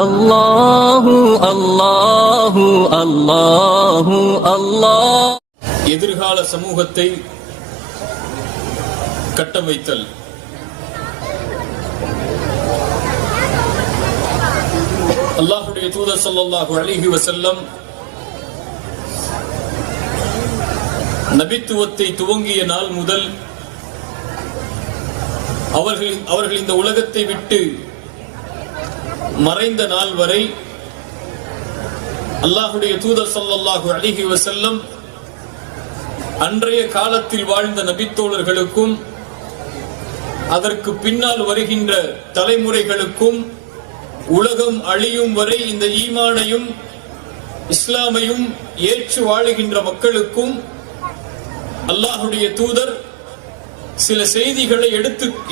அல்லாஹு அல்லாஹு அல்லாஹு அல்லாஹ். எதிர்கால சமூகத்தை கட்டமைத்தல். அல்லாஹ்வுடைய தூதர் ஸல்லல்லாஹு அலைஹி வஸல்லம் நபித்துவத்தை துவங்கிய நாள் முதல் அவர்கள் இந்த உலகத்தை விட்டு மறைந்த நாள் வரை அல்லாஹ்வுடைய தூதர் ஸல்லல்லாஹு அலைஹி வஸல்லம் அன்றைய காலத்தில் வாழ்ந்த நபித்தோழர்களுக்கும் அதற்கு பின்னால் வருகின்ற தலைமுறைகளுக்கும் உலகம் அழியும் வரை இந்த ஈமானையும் இஸ்லாமையும் ஏற்று வாழுகின்ற மக்களுக்கும் அல்லாஹ்வுடைய தூதர் சில செய்திகளை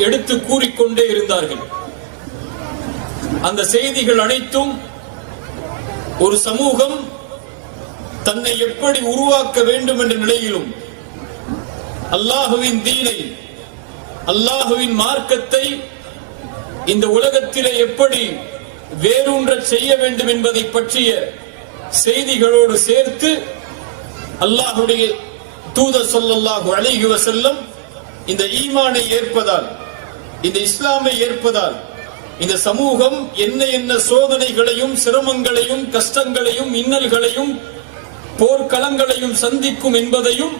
எடுத்து கூறிக்கொண்டே இருந்தார்கள். அந்த செய்திகள் அனைத்தும் ஒரு சமூகம் தன்னை எப்படி உருவாக்க வேண்டும் என்ற நிலையிலும் அல்லாஹுவின் தீனை, அல்லாஹுவின் மார்க்கத்தை இந்த உலகத்திலே எப்படி வேரூன்ற செய்ய வேண்டும் என்பதை பற்றிய செய்திகளோடு சேர்த்து அல்லாஹ்வுடைய தூதர் ஸல்லல்லாஹு அலைஹி வஸல்லம் இந்த ஈமானை ஏற்பதால், இந்த இஸ்லாமை ஏற்பதால் இந்த சமூகம் என்ன சோதனைகளையும் சிரமங்களையும் கஷ்டங்களையும் இன்னல்களையும் போர்க்களங்களையும் சந்திக்கும் என்பதையும்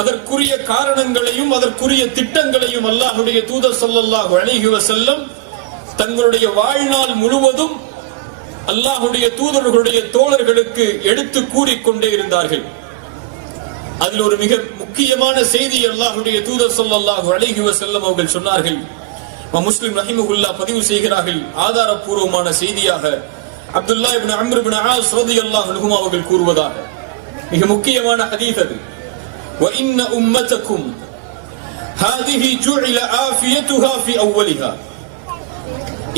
அதற்குரிய காரணங்களையும் அதற்குரிய திட்டங்களையும் அல்லாஹ்வுடைய தூதர் ஸல்லல்லாஹு அலைஹி வஸல்லம் தங்களுடைய வாழ்நாள் முழுவதும் அல்லாஹ்வுடைய தூதர்களுடைய தோழர்களுக்கு எடுத்து கூறிக்கொண்டே இருந்தார்கள். அதில் ஒரு மிக முக்கியமான செய்தி அல்லாஹ்வுடைய தூதர் ஸல்லல்லாஹு அலைஹி வஸல்லம் அவர்கள் சொன்னார்கள். முஸ்லிம் ரஹிமஹுல்லாஹ் பதிவு செய்கிறார்கள், ஆதாரபூர்வமான செய்தியாக அப்துல்லாஹ் இப்னு அம்ர் இப்னு ஆஸ் ரலியல்லாஹு அன்ஹு அவர்கள் கூறுவதாக மிக முக்கியமான ஹதீஸ் அது. وَإِنَّ أُمَّتَكُمْ هَذِهِ جُعِلَ آفِيَتُهَا فِي أَوَّلِهَا.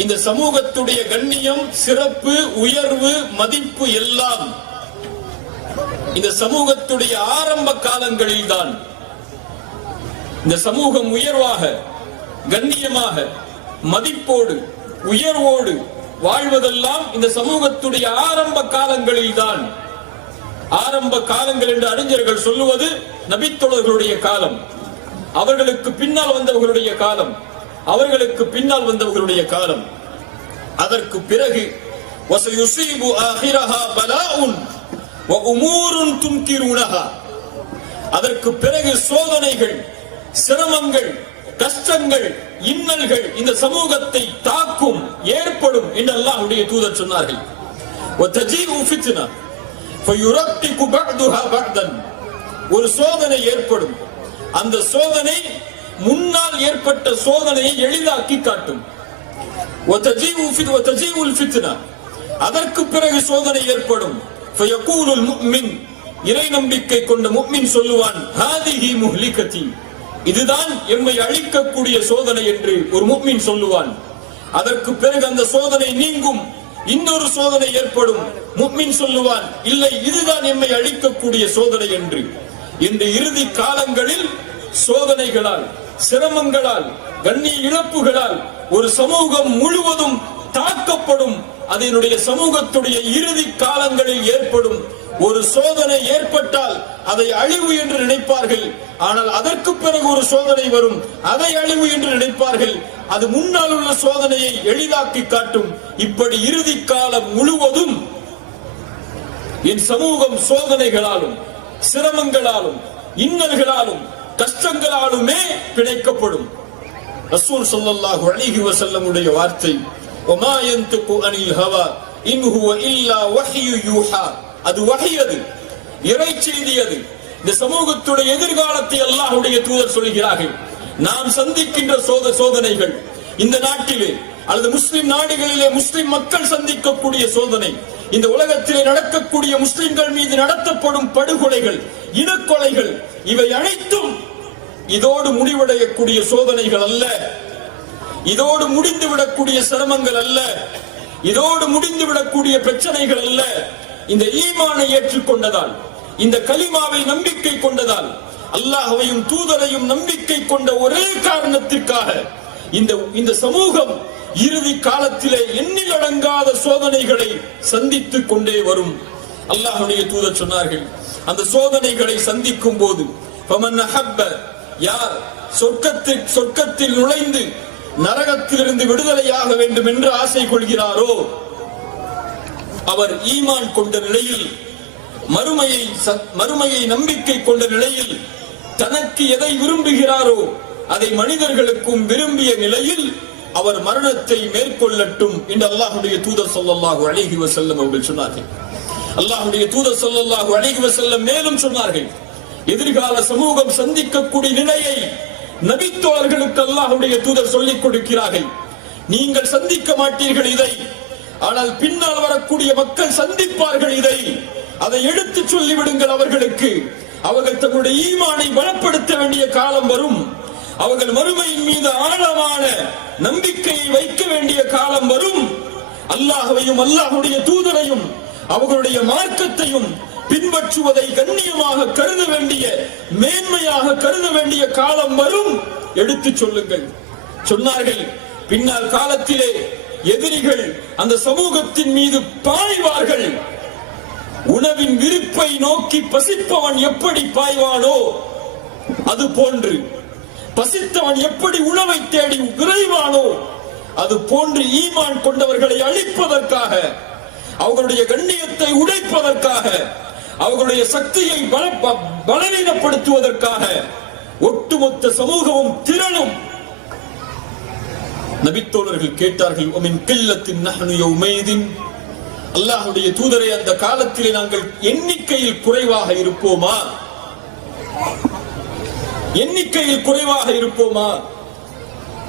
இந்த சமூகத்துடைய கண்ணியம், சிறப்பு, உயர்வு, மதிப்பு எல்லாம் இந்த சமூகத்துடைய ஆரம்ப காலங்களில் தான். இந்த சமூகம் உயர்வாக, கண்ணியமாக, மதிப்போடு, உயர்வோடு வாழ்வதெல்லாம் இந்த சமூகத்துடைய ஆரம்ப காலங்களில் தான். ஆரம்ப காலங்கள் என்று அறிஞர்கள் சொல்லுவது நபித்தோழர்களுடைய காலம், அவர்களுக்கு பின்னால் வந்தவர்களுடைய காலம், அவர்களுக்கு பின்னால் வந்தவர்களுடைய காலம். அதற்கு பிறகு وَسَيُصِيبُ آخِرَهَا بَلَاءٌ وَأُمُورٌ تُنْكِرُونَهَا. அதற்கு பிறகு சோதனைகள், சிரமங்கள், கஷ்டங்கள், இன்னல்கள் இந்த சமூகத்தை தாக்கும், ஏற்படும் என்று அல்லாஹ்வுடைய தூதர் சொன்னார்கள். وَتَجِيءُ فِتْنَةٌ فَيُرَقِّقُ بَعْضُهَا بَعْضًا. ஒரு சோதனை ஏற்படும், அந்த சோதனை முன்னால் ஏற்பட்ட சோதனையை எளிதாக்கி காட்டும். وَتَجِيءُ الْفِتْنَةُ. அதற்கு பிறகு சோதனை ஏற்படும். فَيَقُولُ الْمُؤْمِنُ. இறை நம்பிக்கை கொண்ட முஃமின் சொல்லுவான், هَذِهِ مُهْلِكَتِي. இதுதான் எம்மை அழிக்கக்கூடிய சோதனை என்று ஒரு முஃமின் சொல்லுவான். அதற்கு பிறகு அந்த சோதனை நீங்கும், இன்னொரு சோதனை ஏற்படும். முஃமின் சொல்லுவான், இல்லை இதுதான் எம்மை அழிக்கக்கூடிய சோதனை என்று. இந்த இறுதி காலங்களில் சோதனைகளால், சிரமங்களால், கண்ணிய இழப்புகளால் ஒரு சமூகம் முழுவதும் தாக்கப்படும். அதனுடைய சமூகத்துடைய இறுதி காலங்களில் ஏற்படும் ஒரு சோதனை ஏற்பட்டால் அதை அழிவு என்று நினைப்பார்கள். ஆனால் அதற்கு பிறகு ஒரு சோதனை வரும், அதை அழிவு என்று நினைப்பார்கள். அது முன்னால் உள்ள சோதனையை எளிதாக்கி காட்டும். இப்படி இறுதி காலம் முழுவதும் என் சமூகம் சோதனைகளாலும், சிரமங்களாலும், இன்னல்களாலும், கஷ்டங்களாலுமே பிணைக்கப்படும். ரசூல் ஸல்லல்லாஹு அலைஹி வஸல்லம் உடைய வார்த்தை, وَمَا يَنْطِقُ عَنِ الْهَوَى إِنْ هُوَ إِلَّا وَحْيٌ يُوحَى. அது வஹி, அது இறை செய்தி. அது இந்த சமூகத்துடைய எதிர்காலத்தை அல்லாஹ்வுடைய தூதர் சொல்கிறார்கள். நாம் சந்திக்கின்ற சோதனைகள், இந்த நாட்டிலே அல்லது முஸ்லிம் நாடுகளிலே முஸ்லிம் மக்கள் சந்திக்கக்கூடிய சோதனை, இந்த உலகத்திலே நடக்கக்கூடிய முஸ்லிம்கள் மீது நடத்தப்படும் படுகொலைகள், இனக்கொலைகள், இவை அனைத்தும் இதோடு முடிவடையக்கூடிய சோதனைகள் அல்ல, இதோடு முடிந்துவிடக்கூடிய சிரமங்கள் அல்ல, இதோடு முடிந்துவிடக்கூடிய பிரச்சனைகள் அல்ல. இந்த ஈமானை ஏற்றுக்கொண்டதால், இந்த கலிமாவை நம்பிக்கை கொண்டதால், அல்லாஹ்வையும் தூதரையும் நம்பிக்கை கொண்ட ஒரே காரணத்திற்காக இந்த சமூகம் இறுதி காலத்திலே எண்ணிலடங்காத சோதனைகளை சந்தித்துக் கொண்டே வரும். அல்லாஹ்வுடைய தூதர் சொன்னார்கள், அந்த சோதனைகளை சந்திக்கும் போது யார் சொர்க்கத்தில் நுழைந்து நரகத்திலிருந்து விடுதலையாக வேண்டும் என்று ஆசை கொள்கிறாரோ அவர் ஈமான் கொண்ட நிலையில், மறுமையை நம்பிக்கை கொண்ட நிலையில், தனக்கு எதை விரும்புகிறாரோ அதை மனிதர்களுக்கும் விரும்பிய நிலையில் அவர் மரணத்தை மேற்கொள்ளட்டும் என்று அல்லாஹ்வுடைய தூதர் ஸல்லல்லாஹு அலைஹி வஸல்லம் அவர்கள் சொன்னார்கள். அல்லாஹ்வுடைய தூதர் ஸல்லல்லாஹு அலைஹி வஸல்லம் மேலும் சொன்னார்கள், எதிர்கால சமூகம் சந்திக்கக்கூடிய நிலையை நபித்தோழர்களுக்கு அல்லாஹ்வுடைய தூதர் சொல்லிக் கொடுக்கிறார்கள். நீங்கள் சந்திக்க மாட்டீர்கள் இதை, ஆனால் பின்னால் வரக்கூடிய மக்கள் சந்திப்பார்கள் இதை. அதை எடுத்து சொல்லிவிடுங்கள் அவர்களுக்கு. அவர்கள் தங்களுடைய ஈமானை பலப்படுத்த வேண்டிய காலம் வரும். அவர்கள் மறுமையின் மீது ஆழமான நம்பிக்கையை வைக்க வேண்டிய காலம் வரும். அல்லாஹ்வையும் அல்லாஹ்வுடைய தூதரையும் அவர்களுடைய மார்க்கத்தையும் பின்பற்றுவதை கண்ணியமாக கருத வேண்டிய, மேன்மையாக கருத வேண்டிய காலம் வரும். எடுத்து சொல்லுங்கள். சொன்னார்கள், பின்னால் காலத்திலே எதிரிகள் அந்த சமூகத்தின் மீது பாய்வார்கள். உணவின் விருப்பை நோக்கி பசிப்பவன் எப்படி பாய்வானோ அது போன்று, பசித்தவன் எப்படி உணவை தேடி விரைவானோ அது போன்று ஈமான் கொண்டவர்களை அழிப்பதற்காக, அவர்களுடைய கண்ணியத்தை உடைப்பதற்காக, அவர்களுடைய சக்தியை பலவீனப்படுத்துவதற்காக ஒட்டுமொத்த சமூகமும் திரளும். நபித்தோழர்கள் கேட்டார்கள், அல்லாஹ்வுடைய தூதரை, அந்த காலத்திலே நாங்கள் எண்ணிக்கையில் குறைவாக இருப்போமா? எண்ணிக்கையில் குறைவாக இருப்போமா?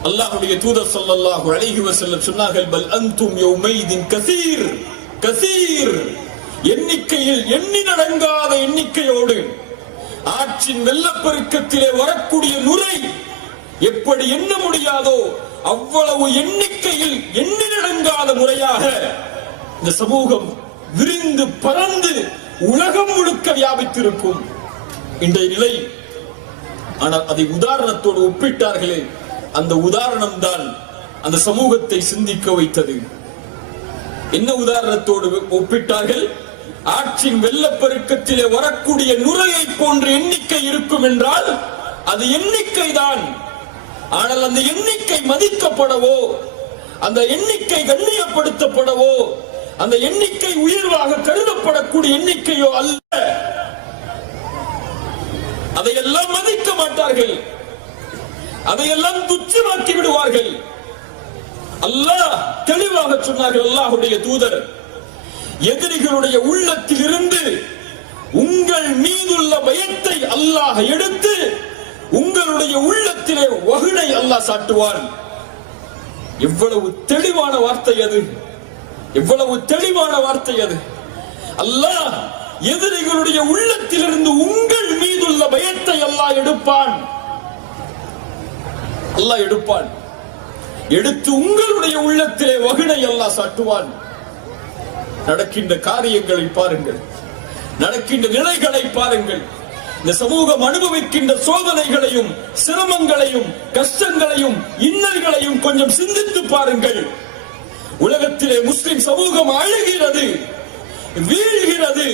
அல்லாஹ்வுடைய தூதர் ஸல்லல்லாஹு அலைஹி வஸல்லம் சொன்னார்கள், பல் அன்தும் யௌமைதின் கஸீர் கஸீர். எண்ணிக்கையில் எண்ணிலடங்காத எண்ணிக்கையோடு, ஆற்றின் வெள்ளப்பெருக்கத்திலே வரக்கூடிய நுரை எப்படி எண்ண முடியாதோ அவ்வளவு எண்ணிக்கையில் எண்ணிலடங்காத முறையாக இந்த சமூகம் விரிந்து பறந்து உலகம் முழுக்க வியாபித்திருக்கும் இன்றைய நிலை. ஆனால் அதை உதாரணத்தோடு ஒப்பிட்டார்களே, அந்த உதாரணம் தான் அந்த சமூகத்தை சிந்திக்க வைத்தது. என்ன உதாரணத்தோடு ஒப்பிட்டார்கள்? ஆற்றின் வெள்ளப்பெருக்கத்திலே வரக்கூடிய நுரையை போன்ற எண்ணிக்கை இருக்கும் என்றால் அது எண்ணிக்கை தான். ஆனால் அந்த எண்ணிக்கை மதிக்கப்படவோ, அந்த எண்ணிக்கை கண்ணியப்படுத்தப்படவோ, அந்த எண்ணிக்கை உயர்வாக கருதப்படக்கூடிய எண்ணிக்கையோ அல்ல. அதையெல்லாம் மதிக்க மாட்டார்கள், அதையெல்லாம் துச்சமாக்கி விடுவார்கள். அல்லாஹ் தெளிவாக சொன்னார்கள், அல்லாஹ்வுடைய தூதர், எதிரிகளுடைய உள்ளத்தில் இருந்து உங்கள் மீதுள்ள பயத்தை அல்லாஹ் எடுத்து உங்களுடைய உள்ளத்திலே வஹ்னை அல்லாஹ் சாட்டுவான். எவ்வளவு தெளிவான வார்த்தை அது! எவ்வளவு தெளிவான வார்த்தை அது! அல்லாஹ் எதிரிகளுடைய உள்ளத்திலிருந்து உங்கள் மீதுள்ள பயத்தை அல்லாஹ் எடுப்பான். அல்லாஹ் எடுப்பான். எடுத்து உங்களுடைய உள்ளத்திலே வஹ்னை அல்லாஹ் சாட்டுவான். நடக்கின்ற காரியங்களை பாருங்கள், நடக்கின்ற நிலைகளை பாருங்கள். இந்த சமூகம் அனுபவிக்கின்ற சோதனைகளையும் சிரமங்களையும் கஷ்டங்களையும் இன்னல்களையும் கொஞ்சம் சிந்தித்து பாருங்கள். உலகத்திலே முஸ்லிம் சமூகம் அழுகிறது, வீழ்கிறது.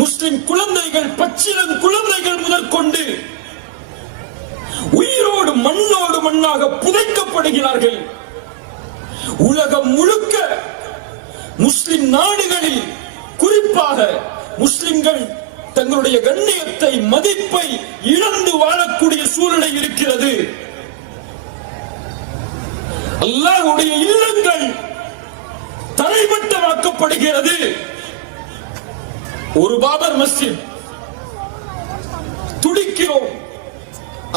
முஸ்லிம் குழந்தைகள், பச்சிளம் குழந்தைகள் முதற்கொண்டு உயிரோடு மண்ணோடு மண்ணாக புதைக்கப்படுகிறார்கள். உலகம் முழுக்க முஸ்லிம் நாடுகளில் குறிப்பாக முஸ்லிம்கள் தங்களுடைய கண்ணியத்தை, மதிப்பை இழந்து வாழக்கூடிய சூழ்நிலை இருக்கிறது. அல்லாஹ்வுடைய இல்லங்கள் தரைமட்டமாக்கப்படுகிறது. ஒரு பாபர் மஸ்ஜித் துடிக்கிறோம்.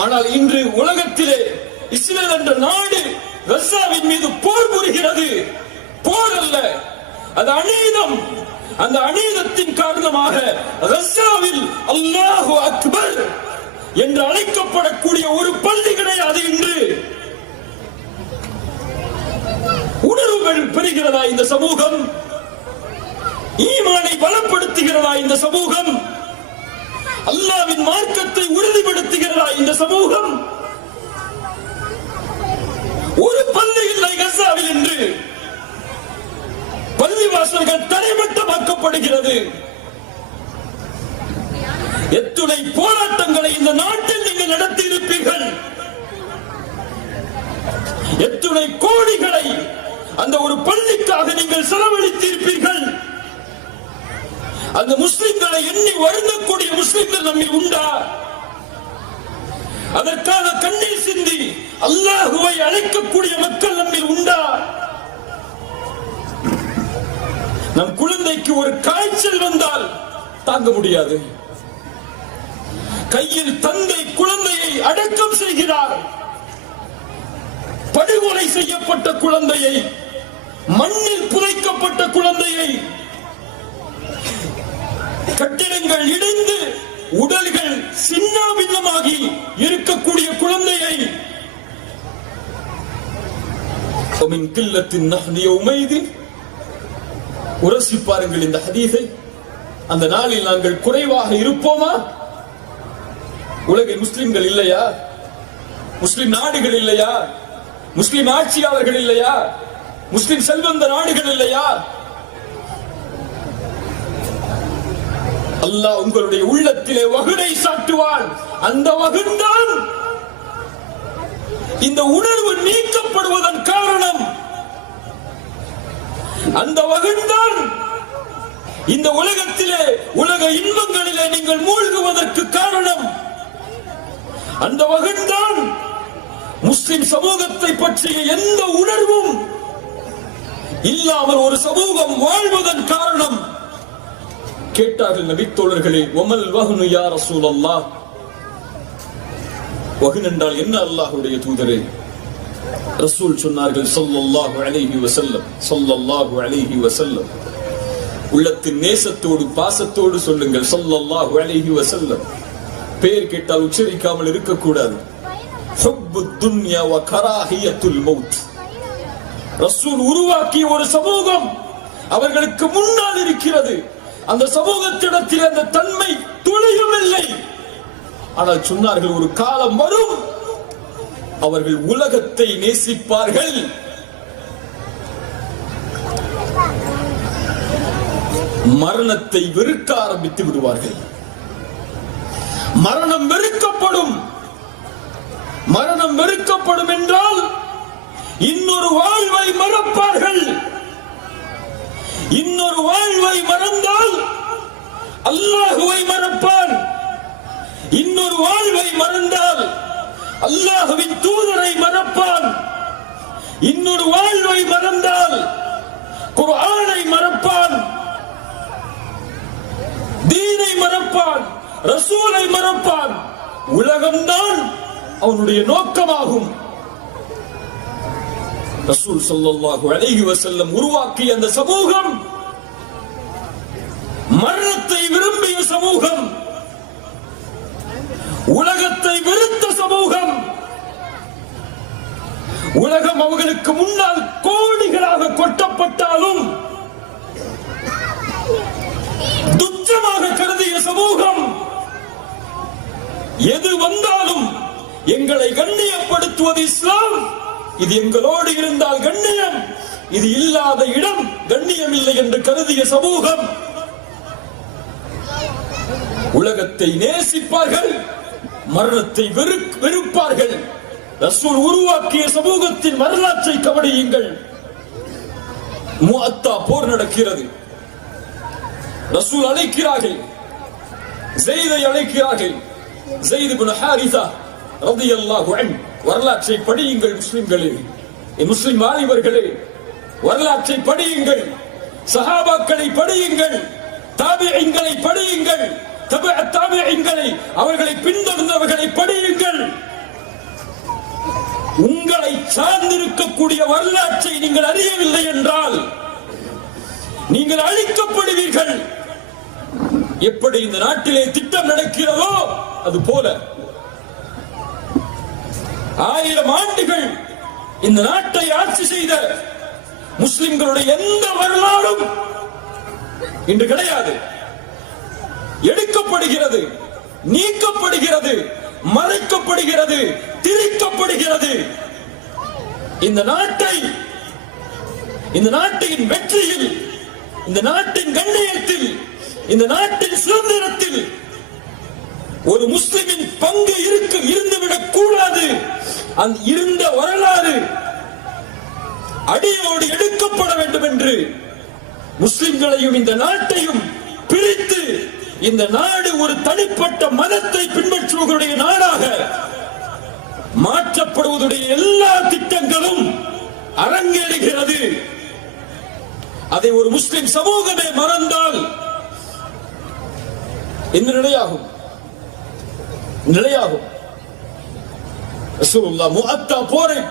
ஆனால் இன்று உலகத்திலே இஸ்ரேல் என்ற நாடு ரஷ்யாவின் மீது போர் புரிகிறது. போர் அல்ல, அது அநீதம். அந்த அநீதத்தின் காரணமாக ரஷ்யாவில் அல்லாஹு அக்பர் என்று அழைக்கப்படக்கூடிய ஒரு பள்ளி கிடையாது. இன்று உணர்வுகள் பெறுகிறதா இந்த சமூகம்? ஈமானை பலப்படுத்துகிறதா இந்த சமூகம்? அல்லாஹ்வின் மார்க்கத்தை உறுதிப்படுத்துகிறதா இந்த சமூகம்? ஒரு பள்ளி இல்லை கசாவில் என்று பள்ளிவாசல்கள் தரைமட்டமாக்கப்படுகிறது. எத்துணை போராட்டங்களை இந்த நாட்டில் நீங்கள் நடத்தி இருப்பீர்கள். எத்துணை கோடிகளை அந்த ஒரு பள்ளிக்காக நீங்கள் செலவழித்திருப்பீர்கள். அந்த முஸ்லிம்களை எண்ணி வருந்தக்கூடிய முஸ்லிம்கள் நம்மில் உண்டா? அதற்காக கண்ணீர் சிந்தி அல்லாஹுவை அழைக்கக்கூடிய மக்கள் நம்மில் உண்டா? நம் குழந்தைக்கு ஒரு காய்ச்சல் வந்தால் தாங்க முடியாது. கையில் தந்தை குழந்தையை அடக்கம் செய்கிறார். படுகொலை செய்யப்பட்ட குழந்தையை, மண்ணில் புதைக்கப்பட்ட குழந்தையை, கட்டிடங்கள் இடிந்து உடல்கள் சின்னாபின்னமாகி இருக்கக்கூடிய குழந்தையை உரசி பாருங்கள் இந்த ஹதீஸை. அந்த நாளில் நாங்கள் குறைவாக இருப்போமா? உலகில் முஸ்லிம்கள் இல்லையா? முஸ்லிம் நாடுகள் இல்லையா? முஸ்லிம் ஆட்சியாளர்கள் இல்லையா? முஸ்லிம் செல்வந்த நாடுகள் இல்லையா? அல்லாஹ் உங்களுடைய உள்ளத்திலே வகுடை சாட்டுவான். அந்த வகுந்தான் இந்த உணர்வு நீக்கப்படுவதன் காரணம். அந்த வகுந்தான் இந்த உலகத்திலே, உலக இன்பங்களிலே நீங்கள் மூழ்குவதற்கு காரணம். அந்த வகுந்தான் முஸ்லிம் சமூகத்தை பற்றிய எந்த உணர்வும் இல்லாமல் ஒரு சமூகம் வாழ்வதன் காரணம். கேட்டார்கள் நபி தோழர்களே, வமல் வஹ்னு யா ரசூலல்லாஹ், வஹ்ன் என்றால் என்ன அல்லாஹ்வுடைய தூதரே? ரசூல் சொன்னார்கள் ஸல்லல்லாஹு அலைஹி வஸல்லம், ஸல்லல்லாஹு அலைஹி வஸல்லம், உள்ளத்தின் நேசத்தோடு பாசத்தோடு சொல்லுங்கள் ஸல்லல்லாஹு அலைஹி வஸல்லம். பெயர் கேட்டால் உச்சரிக்காமல் இருக்கக்கூடாது. ஹுப்புத் துன்யா வ கராஹியத்துல் மௌத். ரசூல் உருவாக்கிய ஒரு சமூகம் அவர்களுக்கு முன்னால் இருக்கிறது. அந்த சமூகத்திடத்தில் அந்த தன்மை துளியும் இல்லை. ஆனால் சொன்னார்கள், ஒரு காலம் வரும் அவர்கள் உலகத்தை நேசிப்பார்கள், மரணத்தை வெறுக்க ஆரம்பித்து விடுவார்கள். மரணம் வெறுக்கப்படும். மரணம் வெறுக்கப்படும் என்றால் இன்னொரு வாழ்வை மறப்பார்கள். இன்னொரு வாழ்வை மறந்தால் அல்லாஹுவை மறப்பான். இன்னொரு வாழ்வை மறந்தால் அல்லாஹுவின் தூதரை மறப்பான். இன்னொரு வாழ்வை மறந்தால் குர்ஆனை மறப்பான், தீனை மறப்பான், ரசூலை மறப்பான். உலகம்தான் அவனுடைய நோக்கமாகும். ரசூல் ஸல்லல்லாஹு அலைஹி வஸல்லம் உருவாக்கிய அந்த சமூகம் மரணத்தை விரும்பிய சமூகம், உலகத்தை வெறுத்த சமூகம். உலகம் அவர்களுக்கு முன்னால் கோடிகளாக கொட்டப்பட்டாலும் துச்சமாக கருதிய சமூகம். எது வந்தாலும் எங்களை கண்ணியப்படுத்துவது இஸ்லாம். இது எங்களோடு இருந்தால் கண்ணியம், இது இல்லாத இடம் கண்ணியம் இல்லை என்று கருதிய சமூகம். உலகத்தை நேசிப்பார்கள், மரணத்தை வெறுப்பார்கள். ரசூல் உருவாக்கிய சமூகத்தின் வரலாற்றை கவனியுங்கள். முஅத்தா போர் நடக்கிறது. ரசூல் அழைக்கிறார்கள், ஸைதை அழைக்கிறார்கள். ஸைத் இப்னு ஹாரிஸா ரலியல்லாஹு அன்ஹு. வரலாற்றை படியுங்கள் முஸ்லிம்களே, முஸ்லிம் வாலிபர்களே, வரலாற்றை படியுங்கள். சஹாபாக்களை படியுங்கள், தாபிஈன்களை படியுங்கள், தபஅ தாபிஈன்களை, அவர்களை பின்தொடர்ந்தவர்களை படியுங்கள். உங்களை சார்ந்திருக்கக்கூடிய வரலாற்றை நீங்கள் அறியவில்லை என்றால் நீங்கள் அழிக்கப்படுவீர்கள். எப்படி இந்த நாட்டிலே திட்டம் நடக்கிறதோ அது போல 1000 ஆண்டுகள் இந்த நாட்டை ஆட்சி செய்த முஸ்லிம்களுடைய எந்த வரலாறும் இன்று கிடையாது. எடுக்கப்படுகிறது, நீக்கப்படுகிறது, மறைக்கப்படுகிறது, திரிக்கப்படுகிறது. இந்த நாட்டின் வெற்றியில், இந்த நாட்டின் கண்ணியத்தில், இந்த நாட்டின் சுதந்திரத்தில் ஒரு முஸ்லிமின் பங்கு இருந்துவிடக் கூடாது. அந்த இருந்த வரலாறு அடியோடு எடுக்கப்பட வேண்டும் என்று முஸ்லிம்களையும் இந்த நாட்டையும் பிரித்து இந்த நாடு ஒரு தனிப்பட்ட மதத்தை பின்பற்றுவர்களுடைய நாடாக மாற்றப்படுவதுடைய எல்லா திட்டங்களும் அரங்கேறுகிறது. அதை ஒரு முஸ்லிம் சமூகமே மறந்தால் என்ன நிலையாகும்? ரசூலுல்லாஹ் முஅத்தா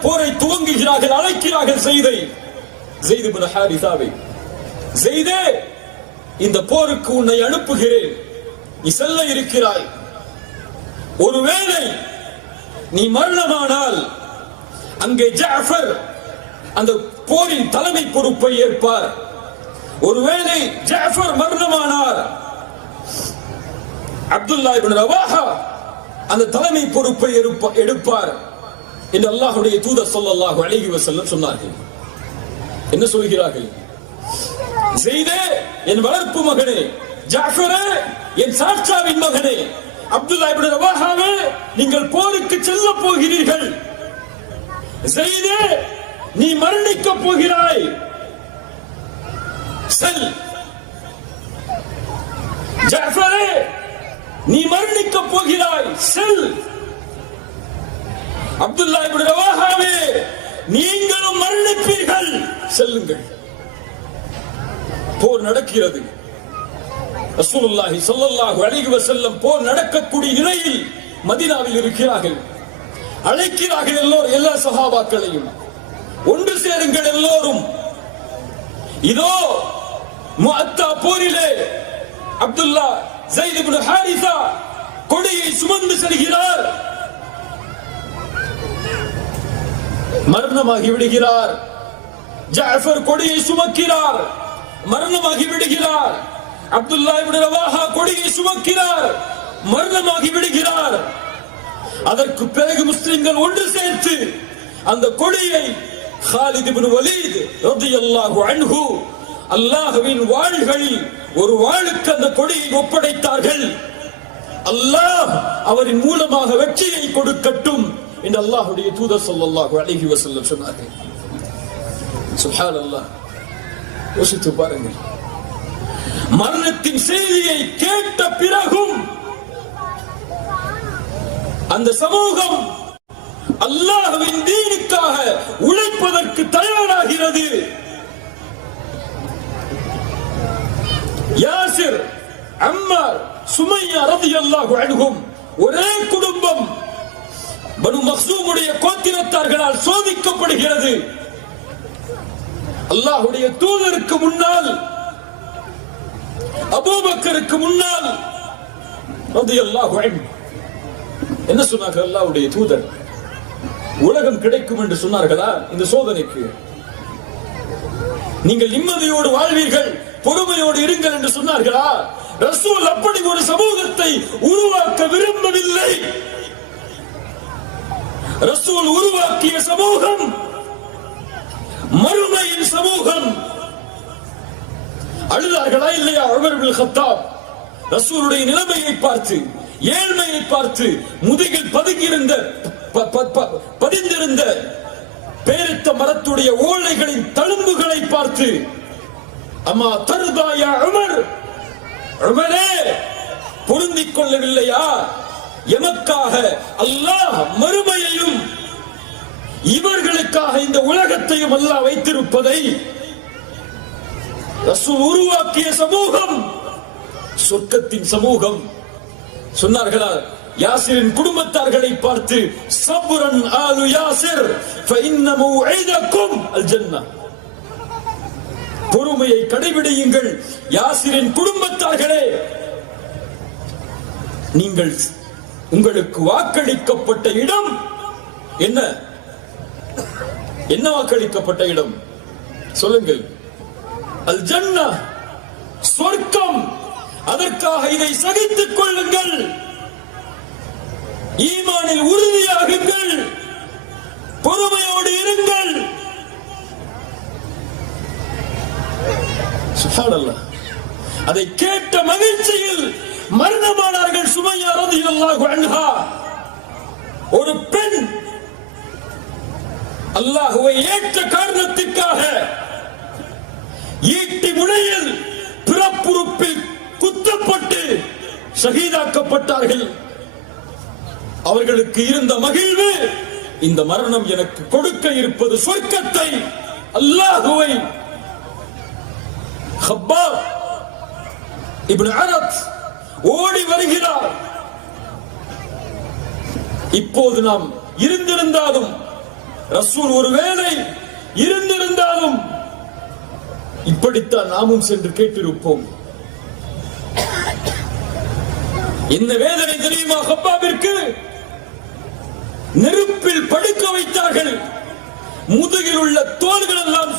போரை துவங்குகிறார்கள், அழைக்கிறார்கள் ஸெய்த் இப்னு ஹாரிஸாவை. ஸெய்தே, இந்த போருக்கு உன்னை அனுப்புகிறேன், நீ செல்ல இருக்கிறாய். ஒருவேளை நீ மரணமானால் அங்கே ஜாஃபர் அந்த போரின் தலைமை பொறுப்பை ஏற்பார். ஒருவேளை ஜாஃபர் மரணமானார், அப்துல்லா இப்னு ரவாஹா அந்த தலைமை பொறுப்பை எடுப்பார் என்று அல்லாஹ்வுடைய தூதர் ஸல்லல்லாஹு அலைஹி வஸல்லம் சொன்னார்கள். என்ன சொல்கிறார்கள்? ஸெய்தே, என் வளர்ப்பு மகனே, ஜாஃபரே, என் சாட்சாவின் மகனே, அப்துல்லா இப்னு ரவாஹாவே, நீங்கள் போருக்கு செல்ல போகிறீர்கள். ஸெய்தே, நீ மரணிக்க போகிறாய், செல். ஜாஃபரே, நீ மரணிக்க போகிறாய், செல். அப்துல்லா இப்னு ரவாஹாவே, நீங்களும் மரணிப்பீர்கள், செல்லுங்கள். போர் நடக்கிறது. ரசூலுல்லாஹி ஸல்லல்லாஹு அலைஹி வஸல்லம் போர் நடக்கக்கூடிய நிலையில் மதீனாவில் இருக்கிறார்கள். அழைக்கிறார்கள் எல்லா சஹாபாக்களையும், ஒன்று சேருங்கள் எல்லோரும். இதோ முஅத்தா போரிலே அப்துல்லா ஸெய்த் இப்னு ஹாரிஸா கொடியை சுமந்து செல்கிறார், மரணமாகி விடுகிறார். ஜாஃபர் கொடியை சுமக்கிறார், மரணமாகி விடுகிறார். அப்துல்லா இப்னு ரவாஹா கொடியை சுமக்கிறார், மரணமாகி விடுகிறார். அதற்கு பிறகு முஸ்லிம்கள் ஒன்று சேர்த்து அந்த கொடியை காலித் இப்னு வலீத் ரலியல்லாஹு அன்ஹு அல்லாஹ்வின் வாள்களில் ஒரு வாளுக்கு அந்த கொடியை ஒப்படைத்தார்கள். அல்லாஹ் அவரின் மூலமாக வெற்றியை கொடுக்கட்டும் என்று அல்லாஹ்வுடைய தூதர் ஸல்லல்லாஹு அலைஹி வஸல்லம் சொன்னார்கள். சுப்ஹானல்லாஹ். யோசித்து பாருங்கள், மரணத்தின் செய்தியை கேட்ட பிறகும் அந்த சமூகம் அல்லாஹ்வின் தீனுக்காக உழைப்பதற்கு தயாராகிறது. யாசிர், அம்மார், சுமையா ரலியல்லாஹு அன்ஹும் ஒரே குடும்பம், பனு மக்சூமுடைய கோத்திரத்தார்களால் சோதிக்கப்படுகிறது. அல்லாஹ்வுடைய தூதருக்கு முன்னால், அபூபக்கருக்கு முன்னால் ரலியல்லாஹு அன்ஹு என்ன சொன்னார்கள்? அல்லாஹ்வுடைய தூதர், உலகம் கிடைக்கும் என்று சொன்னார்களா? இந்த சோதனைக்கு நீங்கள் நிம்மதியோடு வாழ்வீர்கள், பொறுமையோடு இருங்கள் என்று சொன்னார்களா? ரசூல் அப்படி ஒரு சமூகத்தை உருவாக்க விரும்பவில்லை. ரசூல் உருவாக்கிய சமூகம் மறுமையின் சமூகம். அழுதார்களா இல்லையா உமர் இப்னு கத்தாப்? ரசூலுடைய நிலைமையை பார்த்து, ஏழ்மையை பார்த்து, முதுகில் பதிந்திருந்த பேரித்த மரத்துடைய ஓலைகளின் தழும்புகளை பார்த்து, அம்மா தருதாயா உமர், உமரே பொருந்திக் கொள்ளவில்லையா? எமக்காக அல்லாஹ் மறுமையையும் இவர்களுக்காக இந்த உலகத்தையும் அல்லாஹ் வைத்திருப்பதை. ரசூல் உருவாக்கிய சமூகம் சொர்க்கத்தின் சமூகம். சொன்னார்களா? யாசிரின் குடும்பத்தார்களை பார்த்து, சப்ரன் ஆலு யாசிர் ஃபஇன்ன மௌஇதக்கும் அல் ஜன்னah, பொறுமையை கடைபிடியுங்கள் யாசிரின் குடும்பத்தார்களே, நீங்கள் உங்களுக்கு வாக்களிக்கப்பட்ட இடம் என்ன? என்ன வாக்களிக்கப்பட்ட இடம் சொல்லுங்கள்? அல் ஜன்னah, சொர்க்கம். அதற்காக இதை சகித்துக் கொள்ளுங்கள், ஈமானில் உறுதியாகுங்கள், பொறுமையோடு இருங்கள். சுப்ஹானல்லாஹ். அதை கேட்ட மகிழ்ச்சியில் மரணமானார்கள் சுமையா ரலியல்லாஹு அன்ஹா. ஒரு பெண் அல்லாஹ்வை ஏற்ற காரணத்திற்காக ஈட்டி முனையில் பிறப்புறுப்பில் குத்தப்பட்டு ஷஹீதாக்கப்பட்டார்கள். அவர்களுக்கு இருந்த மகிழ்வு, இந்த மரணம் எனக்கு கொடுக்க இருப்பது சொர்க்கத்தை, அல்லாஹ்வை. ஹப்பாப் இப்னு அரத் ஓடி வருகிறார். இப்போது நாம் இருந்திருந்தாலும், ரசூல் ஒருவேளை இருந்திருந்தாலும் இப்படித்தான் நாமும் சென்று கேட்டிருப்போம். என்ன வேதனை தெரியுமா ஹப்பாபிற்கு? நெருப்பில் படுக்க வைத்தார்கள். முதுகில் உள்ள தோள்கள் எல்லாம்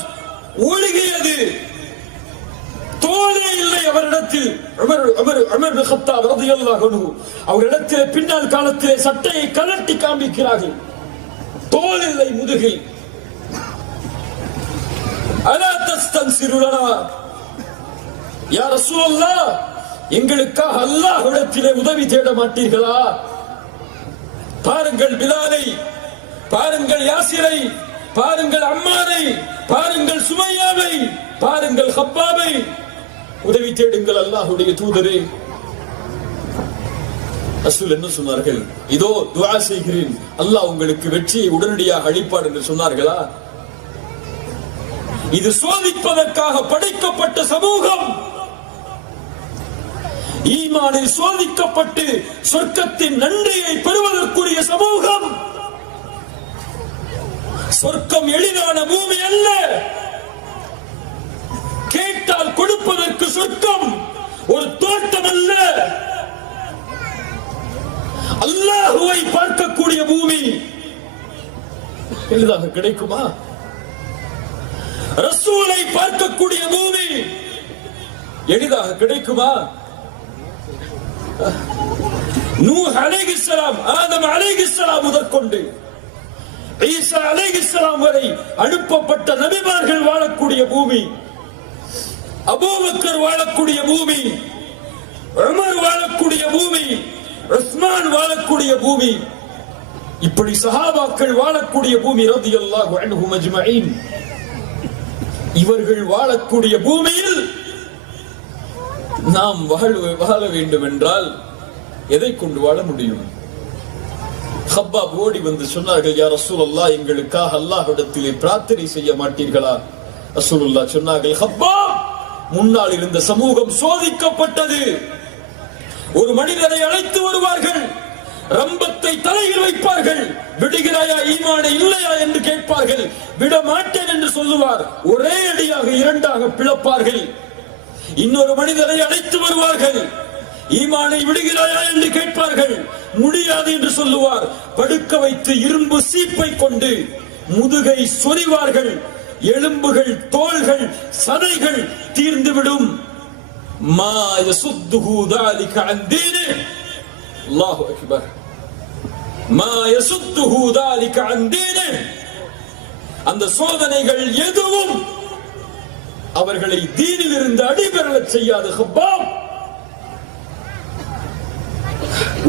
ஒழுகியது. தோலே இல்லை அவரிடத்தில். உமர் பின் கத்தாப் ரலியல்லாஹு அன்ஹு அவரிடத்திலே பின்னால் காலத்திலே சட்டையை கழட்டி காண்பிக்கிறார்கள். தோல் இல்லை முதுகில். அலா தஸ்தன்சிரு லனா யா ரசூலல்லாஹ், எங்களுக்காக அல்லாஹ்விடத்திலே உதவி தேட மாட்டீர்களா? பாருங்கள் பிலாலை, பாருங்கள் யாசிரை, பாருங்கள் அம்மாரை, பாருங்கள் சுமையாவை, பாருங்கள் ஹப்பாபை. உதவி தேடுங்கள் அல்லாஹ்வுடைய தூதரே. ரசூல் என்ன சொன்னார்கள்? இதோ துஆ செய்கிறேன், அல்லாஹ் உங்களுக்கு வெற்றியை உடனடியாக அளிப்பார் என்று சொன்னார்களா? இது சோதிப்பதற்காக படைக்கப்பட்ட சமூகம். ஈமானில் சோதிக்கப்பட்டு சொர்க்கத்தின் நன்றியை பெறுவதற்குரிய சமூகம். சொர்க்கம் எளிதான பூமி அல்ல. கேட்டால் கொடுப்பதற்கு சொர்க்கம் ஒரு தோட்டம் அல்ல. அல்லாஹ்வை பார்க்கக்கூடிய பூமி எளிதாக கிடைக்குமா? ரசூலை பார்க்கக்கூடிய பூமி எளிதாக கிடைக்குமா? நூஹ் அலைஹிஸ்ஸலாம், ஆதம் அலைஹிஸ்ஸலாம் முதற்கொண்டு ஈசா அலைஹிஸ்ஸலாம் வரை அனுப்பப்பட்ட நபிமார்கள் வாழக்கூடிய பூமி, அபூபக்கர் வாழக்கூடிய பூமி, உமர் வாழக்கூடிய பூமி, உஸ்மான் வாழக்கூடிய பூமி, இப்படி சஹாபாக்கள் வாழக்கூடிய பூமி ரலியல்லாஹு அன்ஹும் அஜ்மஈன். இவர்கள் வாழக்கூடிய பூமியில் நாம் வாழ வேண்டும் என்றால் எதை கொண்டு வாழ முடியும்? ஹப்பாப் ஓடி வந்து சொன்னார்கள், யா ரசூலல்லாஹ், எங்களுக்காக அல்லாஹ்விடத்திலே பிரார்த்தனை செய்ய மாட்டீர்களா? ரசூலுல்லாஹ் சொன்னார்கள், ஹப்பாப், முன்னால் இருந்த சமூகம் சோதிக்கப்பட்டது. ஒரு மனிதரை அழைத்து வருவார்கள், ரம்பத்தை தலையில் வைப்பார்கள், விடுகிறாயா ஈமானை இல்லையா என்று கேட்பார்கள். விட மாட்டேன் என்று சொல்லுவார். ஒரே அடியாக இரண்டாக பிளப்பார்கள். இன்னொரு மனிதரை அழைத்து வருவார்கள், ஈமானை விடுகிறாயா என்று கேட்பார்கள். முடியாது என்று சொல்லுவார். படுக்க வைத்து இரும்பு சீப்பை கொண்டு முதுகை சொறிவார்கள். எலும்புகள், தோள்கள், சதைகள் தீர்ந்துவிடும். மா யசுத்துஹு ذلك عن دينه. அல்லாஹு அக்பர். மா யசுத்துஹு ذلك عن دينه. அந்த சோதனைகள் எதுவும் அவர்களை தீனில் இருந்து அடிபெறச் செய்யாது. ஹப்பாப்,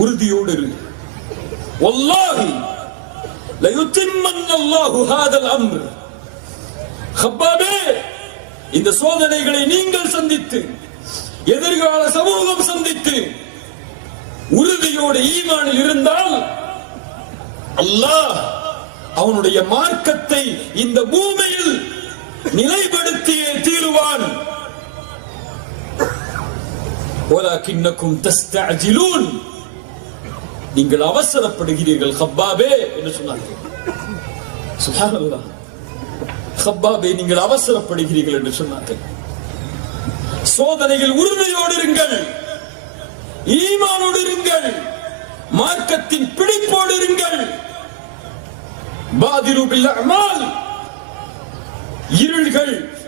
உறுதியோடு இரு. வல்லாஹி லயுத்திம்மன்ன அல்லாஹு ஹாதல் அம்ர். ஹப்பாபே, இந்த சோதனைகளை நீங்கள் சந்தித்து, எதிர்கால சமூகம் சந்தித்து உறுதியோடு ஈமானில் இருந்தால் அல்லாஹ் அவனுடைய மார்க்கத்தை இந்த பூமியில் நிலைப்படுத்தியே தீருவான். வலக்கின்னக்கும் தஸ்தஅஜிலூன். நீங்கள் அவசரப்படுகிறீர்கள் ஹப்பாபே என்று சொன்னார்கள். சுப்ஹானல்லாஹ். ஹப்பாபே, நீங்கள் அவசரப்படுகிறீர்கள் என்று சொன்னார்கள். சோதனையில் உறுதியோடு இருங்கள், ஈமானோடு இருங்கள், மார்க்கத்தின் பிடிப்போடு இருங்கள். பாதிரு பில் அமால்.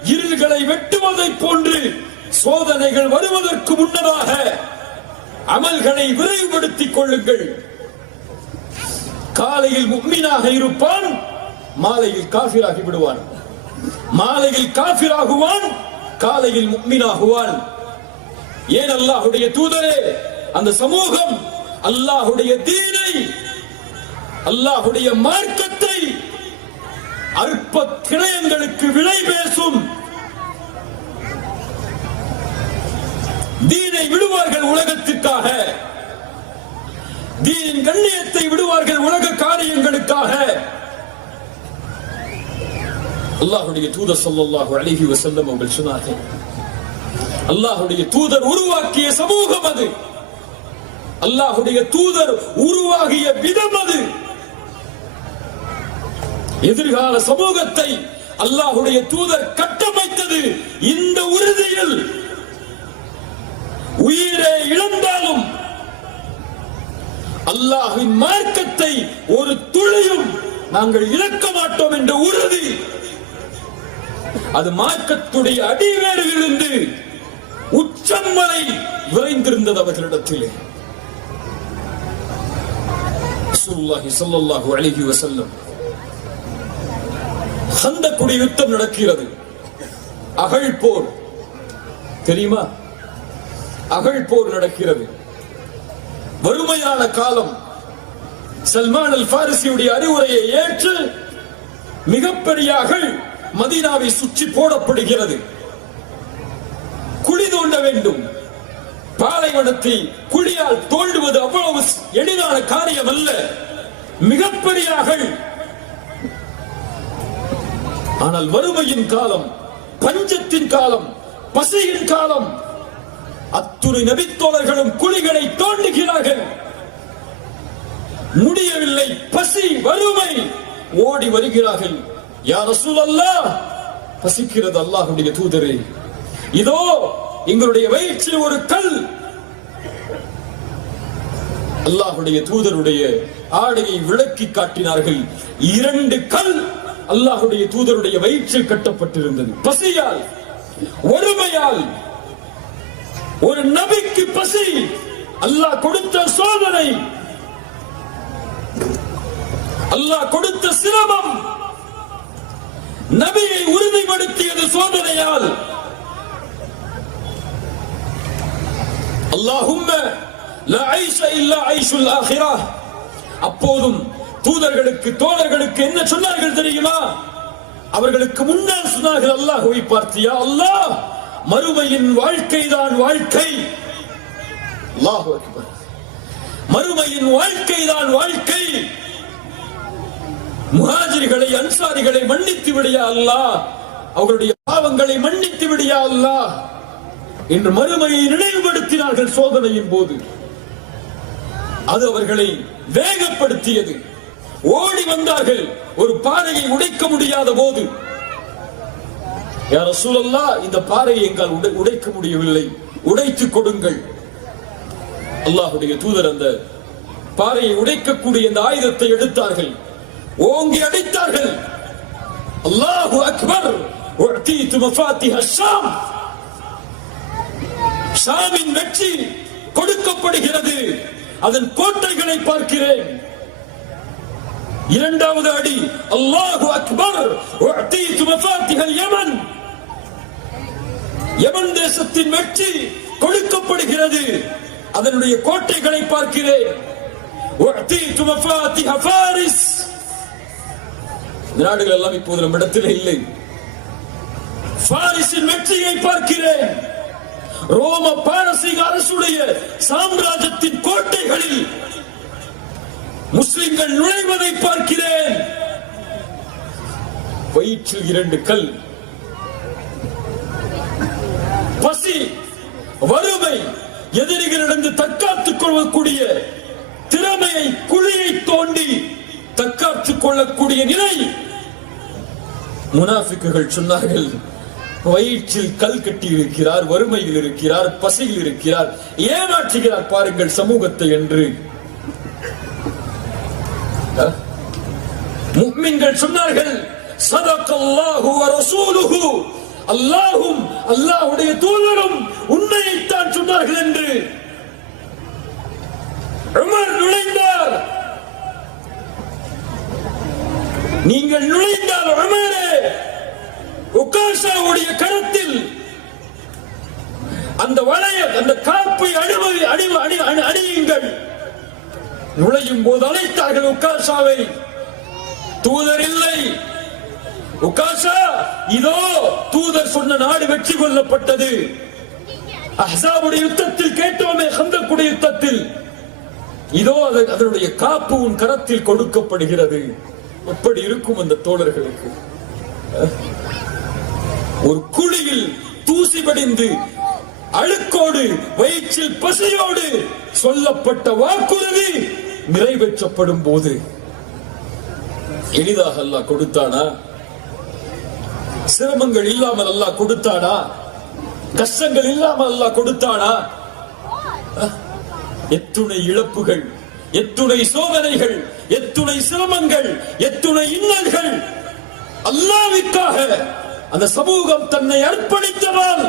இருள்களை வெட்டுவதை போன்று சோதனைகள் வருவதற்கு முன்னதாக அமல்களை விரைவுபடுத்திக் கொள்ளுங்கள். காலையில் முஃமினாக இருப்பான், மாலையில் காஃபிராகி விடுவான். மாலையில் காஃபிராகுவான், காலையில் முஃமினாகுவான். ஏன் அல்லாஹ்வுடைய தூதரே, அந்த சமூகம் அல்லாஹ்வுடைய தீனை, அல்லாஹ்வுடைய மார்க்கத்தை அற்ப கிரயங்களுக்கு விலை பேசும். தீனை விடுவார்கள் உலகத்திற்காக, தீனின் கண்ணியத்தை விடுவார்கள் உலக காரியங்களுக்காக. அல்லாஹ்வுடைய தூதர் ஸல்லல்லாஹு அலைஹி வஸல்லம் அவர்கள் சொன்னார்கள், அல்லாஹ்வுடைய தூதர் உருவாக்கிய சமூகம் அது, அல்லாஹ்வுடைய தூதர் உருவாகிய விதம் அது. எதிர்கால சமூகத்தை அல்லாஹ்வுடைய தூதர் கட்டமைத்தது இந்த உறுதியில். உயிரை இழந்தாலும் அல்லாஹ்வின் மார்க்கத்தை ஒரு துளியும் நாங்கள் இழக்க மாட்டோம் என்ற உறுதி. அது மார்க்கத்துடைய அடிவேரிலிருந்து உச்சம் வரை விரைந்திருந்தது அவர்களிடத்திலே. ரசூலுல்லாஹி ஸல்லல்லாஹு அலைஹி வஸல்லம், ஹந்தக்குடைய யுத்தம் நடக்கிறது, அகழ் போர் தெரியுமா? அகழ் போர் நடக்கிறது. வறுமையான காலம். சல்மான் அல் ஃபாரிசியுடைய அறிவுரையை ஏற்று மிகப்பெரிய அகழ் மதீனாவை சுற்றி போடப்படுகிறது. குழி தோண்ட வேண்டும். பாலைவனத்தை குழியால் தோண்டுவது அவ்வளவு எளிதான காரியம் அல்ல. மிகப்பெரிய அகழ். ஆனால் வறுமையின் காலம், பஞ்சத்தின் காலம், பசியின் காலம். அத்துணை நபித்தோழர்களும் குழிகளை தோண்டுகிறார்கள். முடியவில்லை. பசி, வறுமை. ஓடி வருகிறார்கள். யா ரசூலல்லாஹ், பசிக்கிறது அல்லாஹ்வுடைய தூதரே, இதோ எங்களுடைய வயிற்றில் ஒரு கல். அல்லாஹ்வுடைய தூதருடைய ஆடையை விளக்கி காட்டினார்கள். 2 கல் அல்லாஹ்வுடைய தூதருடைய வயிற்றில் கட்டப்பட்டிருந்தது. பசியால், வறுமையால். ஒரு நபிக்கு பசி அல்லாஹ் கொடுத்த சோதனை, அல்லாஹ் கொடுத்த சிரமம். நபியை உறுதிப்படுத்தியது சோதனையால். அல்லாஹும்ம லா ஐஷ இல்லா ஐஷுல் ஆখিরাহ. அப்போதும் தூதர்களுக்கு, தோழர்களுக்கு என்ன சொன்னார்கள் தெரியுமா? அவர்களுக்கு முன்னால் சொன்னார்கள், அல்லாஹ்வை பார்த்தியா, அல்லாஹ், மறுமையின் வாழ்க்கை தான் வாழ்க்கை. அல்லாஹு அக்பர். மறுமையின் வாழ்க்கை தான் வாழ்க்கை. முஹாஜிர்களை, அன்சாரிகளை மன்னித்து விடியா அல்லாஹ், அவர்களுடைய பாவங்களை மன்னித்து விடியா அல்லாஹ் என்று மறுமையை நினைவுபடுத்தினார்கள் சோதனையின் போது. அது அவர்களை வேகப்படுத்தியது. ஓடி வந்தார்கள். ஒரு பாறையை உடைக்க முடியாத போது, யா ரசூலல்லாஹ், இந்த பாறையை எங்கால் உடைக்க முடியவில்லை, உடைத்துக் கொடுங்கள். அல்லாஹ்வுடைய தூதர் அந்த பாறையை உடைக்கக்கூடிய அந்த ஆயுதத்தை எடுத்தார்கள். ஓங்கி அடித்தார்கள். அல்லாஹு அக்பர். உஅதீது மஃபாத்திஹ ஷாம். ஷாமின் வெற்றி கொடுக்கப்படுகிறது. அதன் கோட்டைகளை பார்க்கிறேன். 2வது அடி. அல்லாஹு அக்பர். உஅதீது மஃபாத்திஹ யமன். யமன் தேசத்தின் வெற்றி கொடுக்கப்படுகிறது. அதனுடைய கோட்டைகளை பார்க்கிறேன். உஅதீது மஃபாத்திஹ ஃபாரிஸ். நாடுகள் எல்லாம் இப்போது நம் இடத்தில் இல்லை. ஃபாரிஸின் வெற்றியை பார்க்கிறேன். ரோம பாரசீக அரசுடைய சாம்ராஜ்யத்தின் கோட்டைகளில் முஸ்லிம்கள் நுழைவதை பார்க்கிறேன். வயிற்றில் 2 கல். பசி, வறுமை, எதிரிகளிடந்து தற்காத்துக் கொள்ளக்கூடிய திறமையை, குழியை தோண்டி தற்காத்துக் கொள்ளக்கூடிய நிலை. முனாஃபிக்குகள் சொன்னார்கள், வயிற்றில் கல் கட்டி இருக்கிறார், வறுமையில் இருக்கிறார், பசியில் இருக்கிறார், ஏமாற்றுகிறார் பாருங்கள் சமூகத்தை என்று. முஃமின்கள் சொன்னார்கள், ஸதகல்லாஹு வ ரசூலுஹு. அல்லாஹ்வும் அல்லாஹ்வுடைய தூதரும் உண்மையைத்தான் சொன்னார்கள் என்று. உமர் நுழைந்தார். நீங்கள் நுழைந்தால் உமரே, உகாஷாவுடைய கரத்தில் அந்த வளைய அந்த காப்பை அணியுங்கள். நுழையும் போது அழைத்தார்கள் உக்காஷாவை. தூதர் இல்லை. உக்காஷா, இதோ தூதர் சொன்ன நாடு வெற்றி கொள்ளப்பட்டது. அஹ்ஸாபுடைய யுத்தத்தில் கேட்டோமே, கந்தக்குடைய யுத்தத்தில், இதோ அதனுடைய காப்பு உன் கரத்தில் கொடுக்கப்படுகிறது. எப்படி இருக்கும் அந்த தோழர்களுக்கு? ஒரு குழியில் தூசி படிந்து அழுக்கோடு வயிற்றில் பசியோடு சொல்லப்பட்ட வாக்குறுதி நிறைவேற்றப்படும் போது எளிதாக அல்லாஹ் கொடுத்தானா? சிரமங்கள் இல்லாமல் அல்லாஹ் கொடுத்தானா? கஷ்டங்கள் இல்லாமல் அல்லாஹ் கொடுத்தானா? எத்துணை இழப்புகள், எத்துணை சோதனைகள், எத்துணை சிரமங்கள், எத்துணை இன்னல்கள். அல்லாஹ்வுக்காக அந்த சமூகம் தன்னை அர்ப்பணித்ததால்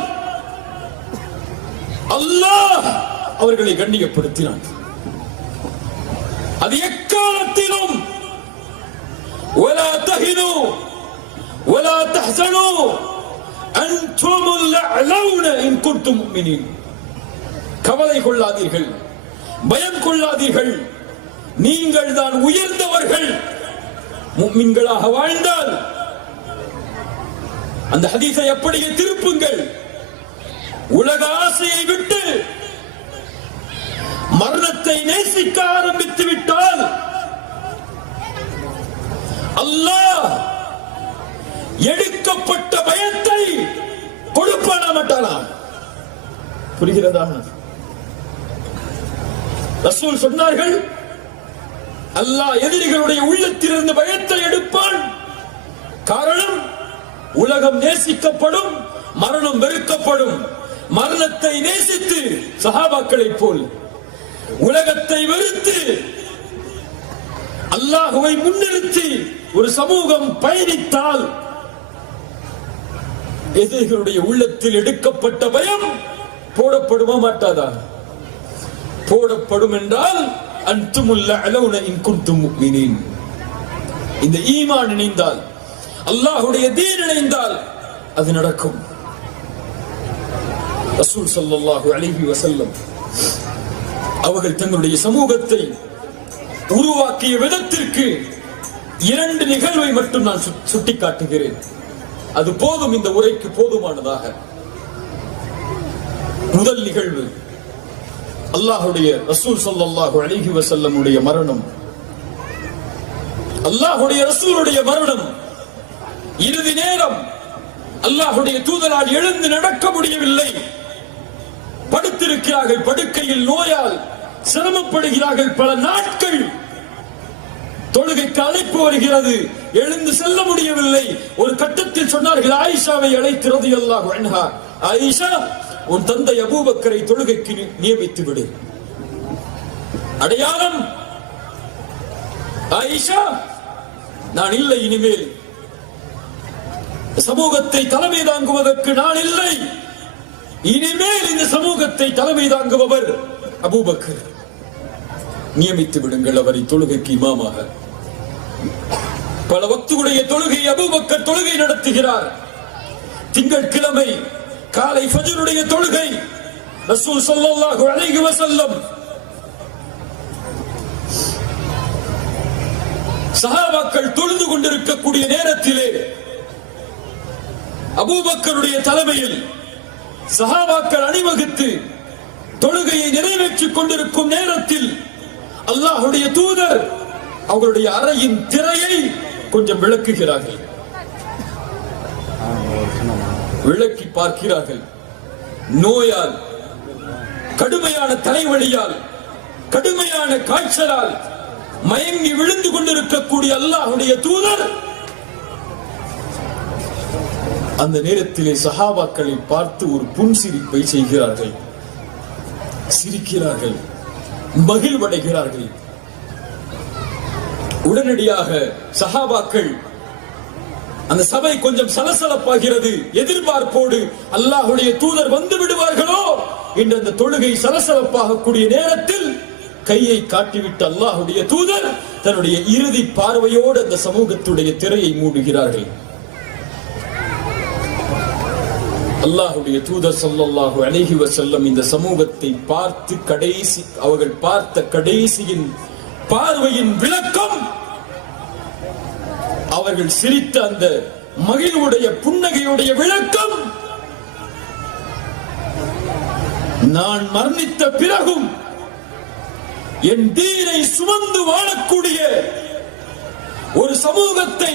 அல்லாஹ் அவர்களை கண்ணியப்படுத்தினான். அது எக்காலத்திலும் ولا تهنوا ولا تحزنوا أنتم الأعلون إن كنتم مؤمنين. கவலை கொள்ளாதீர்கள், பயம் கொள்ளாதீர்கள், நீங்கள் தான் உயர்ந்தவர்கள் முஃமின்களாக வாழ்ந்தால். அந்த ஹதீஸை அப்படியே திருப்புங்கள். உலக ஆசையை விட்டு மரணத்தை நேசிக்க ஆரம்பித்து விட்டால் அல்லாஹ் எடுக்கப்பட்ட பயத்தை கொடுப்பானா மாட்டானா? புரிகிறதா? ரசூல் சொன்னார்கள், அல்லாஹ் எதிரிகளுடைய உள்ளத்திலிருந்து பயத்தை எடுப்பான். காரணம், உலகம் நேசிக்கப்படும், மரணம் வெறுக்கப்படும். மரணத்தை நேசித்து சஹாபாக்களை போல் உலகத்தை வெறுத்து அல்லாஹ்வை முன்னிறுத்தி ஒரு சமூகம் பயணித்தால் எதிரிகளுடைய உள்ளத்தில் எடுக்கப்பட்ட பயம் போடப்படுமா மாட்டாதா? போடப்படும். என்றால் அன்துமுல் அலௌன இன் குன்தும் முஃமினீன். இந்த ஈமான் இணைந்தால், அல்லாஹ்வுடைய தீன் இணைந்தால் அது நடக்கும். ரசூல் ஸல்லல்லாஹு அலைஹி வஸல்லம் அவர்கள் தங்களுடைய சமூகத்தை உருவாக்கிய விதத்திற்கு 2 நிகழ்வை மட்டும் நான் சுட்டிக்காட்டுகிறேன். அது போதும், இந்த உரைக்கு போதுமானதாக. முதல் நிகழ்வு, அல்லாஹ்வுடைய ரசூல் ஸல்லல்லாஹு அலைஹி வஸல்லம் உடைய மரணம். அல்லாஹ்வுடைய ரசூலுடைய மரணம். இறுதி நேரம். அல்லாஹ்வுடைய தூதரால் எழுந்து நடக்க முடியவில்லை. படுத்திருக்கிறார்கள், படுக்கையில் நோயால் சிரமப்படுகிறார்கள். பல நாட்கள் தொழுகைக்கு அழைப்பு வருகிறது, எழுந்து செல்ல முடியவில்லை. ஒரு கட்டத்தில் சொன்னார்கள், ஆயிஷாவை அழைத்து ரலியல்லாஹு அன்ஹா, ஆயிஷா, உன் தந்தை அபூபக்கரை தொழுகைக்கு நியமித்து விடு. அடையாளம், ஆயிஷா, நான் இல்லை, இனிமேல் சமூகத்தை தலைமை தாங்குவதற்கு நான் இல்லை. இனிமேல் இந்த சமூகத்தை தலைமை தாங்குபவர் அபூபக்கர். நியமித்து விடுங்கள் அவரை தொழுகைக்கு இமாமாக. பல வக்துடைய தொழுகை அபூபக்கர் தொழுகை நடத்துகிறார். திங்கட்கிழமை காலை ஃபஜ்ருடைய தொழுகை. ரசூல் ஸல்லல்லாஹு அலைஹி வஸல்லம் சஹாபாக்கள் தொழுது கொண்டிருக்கக்கூடிய நேரத்திலே அபூபக்கருடைய தலைமையில் சஹாபாக்கள் அணிவகுத்து தொழுகையை நிறைவேற்றிக் கொண்டிருக்கும் நேரத்தில் அல்லாஹ்வுடைய தூதர் அவர்களுடைய அறையின் திரையை கொஞ்சம் விளக்குகிறார்கள். விளக்கி பார்க்கிறார்கள். நோயால், கடுமையான தலைவலியால், கடுமையான காய்ச்சலால் மயங்கி விழுந்து கொண்டிருக்கக்கூடிய அல்லாஹ்வுடைய தூதர் அந்த நேரத்திலே சஹாபாக்களை பார்த்து ஒரு புன்சிரிப்பை செய்கிறார்கள். சிரிக்கிறார்கள், மகிழ்வடைகிறார்கள். உடனடியாக சஹாபாக்கள், அந்த சபை கொஞ்சம் சலசலப்பாகிறது. எதிர்பார்ப்போடு அல்லாஹ்வுடைய தூதர் வந்து விடுவார்களோ என்று அந்த தொழுகை சலசலப்பாக கூடிய நேரத்தில் கையை காட்டிவிட்டு அல்லாஹ்வுடைய தூதர் தன்னுடைய இறுதி பார்வையோடு அந்த சமூகத்துடைய திரையை மூடுகிறார்கள். அல்லாஹ்வுடைய தூதர் ஸல்லல்லாஹு அலைஹி வஸல்லம் இந்த சமூகத்தை பார்த்து அவர்கள் பார்த்த கடைசியின் பார்வையின் விளக்கம், அவர்கள் சிரித்த அந்த மகிழ்வுடைய புன்னகையுடைய விளக்கம், நான் மரணித்த பிறகும் என் தீனை சுமந்து வாழக்கூடிய ஒரு சமூகத்தை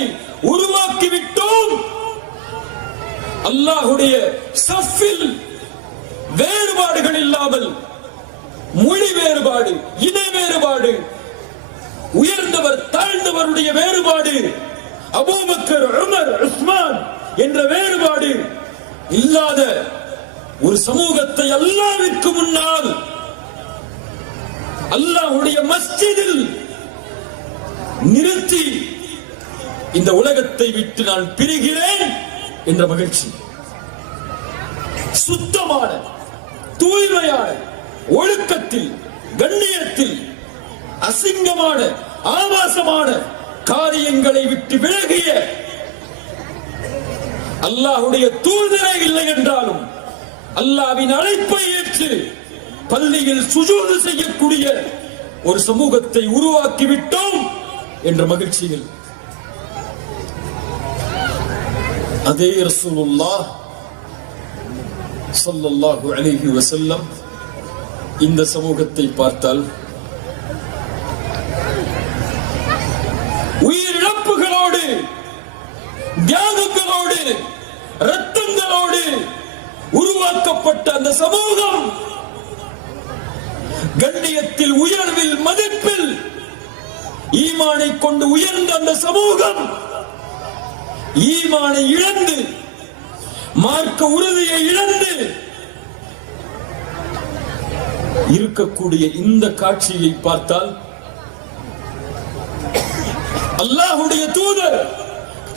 உருவாக்கிவிட்டோம். அல்லாஹ்வுடைய சஃபில் வேறுபாடுகள் இல்லாமல், மொழி வேறுபாடு, இன வேறுபாடு, உயர்ந்தவர் தாழ்ந்தவருடைய வேறுபாடு, அபூபக்கர், உமர், உஸ்மான் என்ற வேறுபாடு இல்லாத ஒரு சமூகத்தை அல்லாஹ்விற்கு முன்னால் அல்லாஹ்வுடைய மஸ்ஜிதில் நிறுத்தி இந்த உலகத்தை விட்டு நான் பிரிகிறேன் என்ற மகிழ்ச்சி. சுத்தமான, தூய்மையான, ஒழுக்கத்தில், கண்ணியத்தில், அசிங்கமான, ஆபாசமான காரியங்களை விட்டு விலகிய அல்லாஹ்வுடைய தூதரே இல்லை என்றாலும் அல்லாஹ்வின் அழைப்பை ஏற்று பள்ளியில் சுஜூது செய்யக்கூடிய ஒரு சமூகத்தை உருவாக்கிவிட்டோம் என்ற மகிழ்ச்சியில் அதே ரசூலுல்லாஹ் ஸல்லல்லாஹு அலைஹி வஸல்லம் இந்த சமூகத்தை பார்த்தால் உயிரிழப்புகளோடு, தியாகங்களோடு, ரத்தங்களோடு உருவாக்கப்பட்ட அந்த சமூகம், கண்ணியத்தில், உயர்வில், மதிப்பில் ஈமானை கொண்டு உயர்ந்த அந்த சமூகம் ஈமானை இழந்து, மார்க்க உறுதியை இழந்து இருக்கக்கூடிய இந்த காட்சியை பார்த்தால் அல்லாஹ்வுடைய தூதர்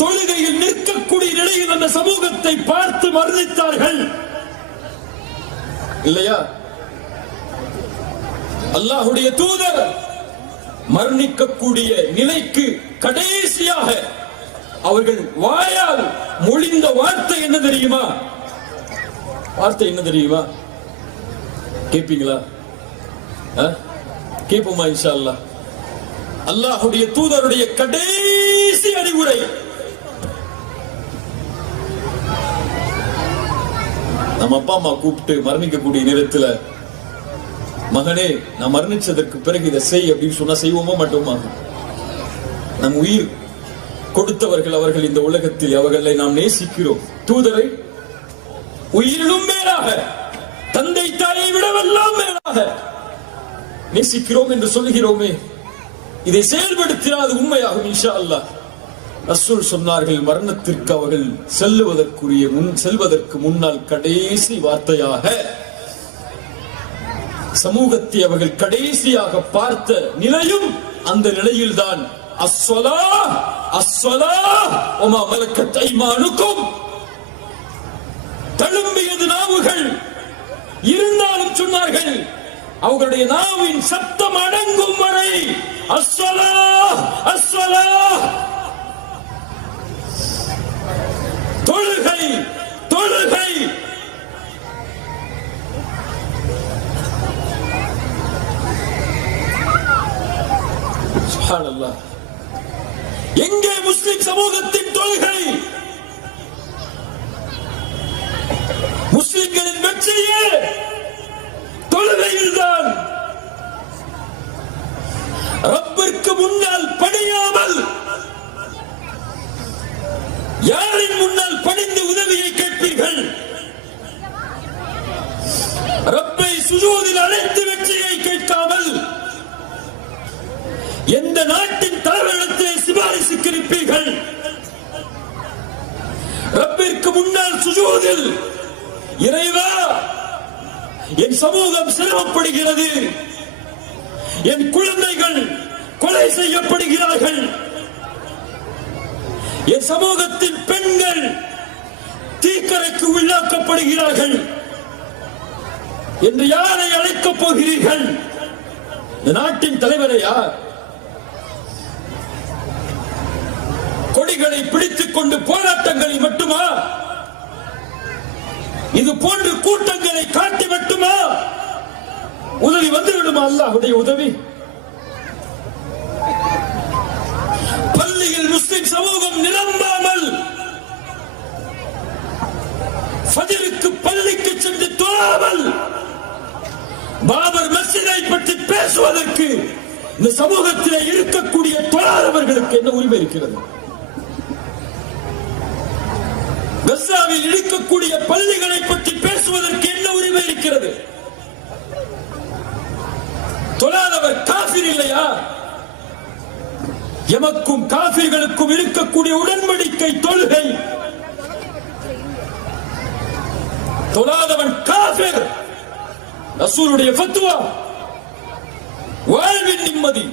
தொழுகையில் நிற்கக்கூடிய நிலையில் அந்த சமூகத்தை பார்த்து மரணித்தார்கள் இல்லையா? அல்லாஹ்வுடைய தூதர் மரணிக்கக்கூடிய நிலைக்கு கடைசியாக அவர்கள் வாயால் மொழிந்த வார்த்தை என்ன தெரியுமா? வார்த்தை என்ன தெரியுமா? கேட்பீங்களா? கேட்போமா இன்ஷா அல்லாஹ்? அல்லாஹ்வுடைய தூதருடைய கடைசி அறிவுரை, நம்ம அப்பா அம்மா கூப்பிட்டு மரணிக்கக்கூடிய நேரத்தில், மகனே நான் மரணிச்சதற்கு பிறகு இதை செய் அப்படின்னு சொன்னா செய்வோமா மாட்டோமா? நம் உயிர் கொடுத்தவர்கள் அவர்கள் இந்த உலகத்தில், அவர்களை நாம் நேசிக்கிறோம். தூதரை உயிரிலும் மேலாக, தந்தை தாயை விடவெல்லாம் மேலாக நேசிக்கிறோம் என்று சொல்கிறோமே, இதை செயல்படுத்தினால் உண்மையாகும் இன்ஷா அல்லாஹ். ரசூல் சொன்னார்கள், மரணத்திற்கு அவர்கள் செல்வதற்கு முன்னால் கடைசி வார்த்தையாக சமூகத்தை அவர்கள் கடைசியாக பார்த்த நிலையும் அந்த நிலையில்தான் அஸ்ஸலாஹ் அஸ்ஸலாஹ் வமா மலக்கத் ஐமானுக்கும். தழும்பியது நாவுகள் இருந்தாலும் சொன்னார்கள், அவர்களுடைய நாவின் சத்தம் அடங்கும் வரை அஸ்ஸலாஹ் அஸ்ஸலாஹ், தொழுகை தொழுகை. சுப்ஹானல்லாஹ். எங்கே முஸ்லிம் சமூகத்தின் தொழுகை? முஸ்லிம்களின் வெற்றியே தொழுகையில்தான். ரப்பிற்கு முன்னால் பணியாமல் யாரின் முன்னால் பணிந்து உதவியை கேட்பீர்கள்? ரப்பை சுஜூதில் அழைத்து வெற்றியை கேட்காமல் எந்த நாட்டின் தலைவரிடத்திலே சிபாரிசுக்கு இருப்பீர்கள்? ரப்பிற்கு முன்னால் சுஜூதில், இறைவா என் சமூகம் சிரமப்படுகிறது, என் குழந்தைகள் கொலை செய்யப்படுகிறார்கள், என் சமூகத்தின் பெண்கள் தீக்கரைக்கு உள்ளாக்கப்படுகிறார்கள் என்று யாரை அழைக்கப் போகிறீர்கள்? இந்த நாட்டின் தலைவரையா? கொடிகளை பிடித்துக் கொண்டு போராட்டங்களில் மட்டுமா? இது போன்ற கூட்டங்களை காட்டி மட்டுமா உதவி வந்து விடுமா? அல்லாஹ்வுடைய உதவி. பள்ளியில் முஸ்லிம் சமூகம் நிரம்பாமல் ஃபஜ்ருக்கு பள்ளிக்கு சென்று தொழாமல் பாபர் மஸ்ஜிதை பற்றி பேசுவதற்கு இந்த சமூகத்திலே இருக்கக்கூடிய தொழாதவர்களுக்கு என்ன உரிமை இருக்கிறது? கஸாவில் இருக்கக்கூடிய பள்ளிகளை பற்றி பேசுவதற்கு என்ன உரிமை இருக்கிறது? தொழாதவர் காஃபிர் இல்லையா? எமக்கும் காஃபிர்களுக்கும் இருக்கக்கூடிய உடன்படிக்கை தொழுகை. தொழாதவன் காஃபிர். ரசூலுடைய ஃபத்வா. வாழ்வின் நிம்மதி,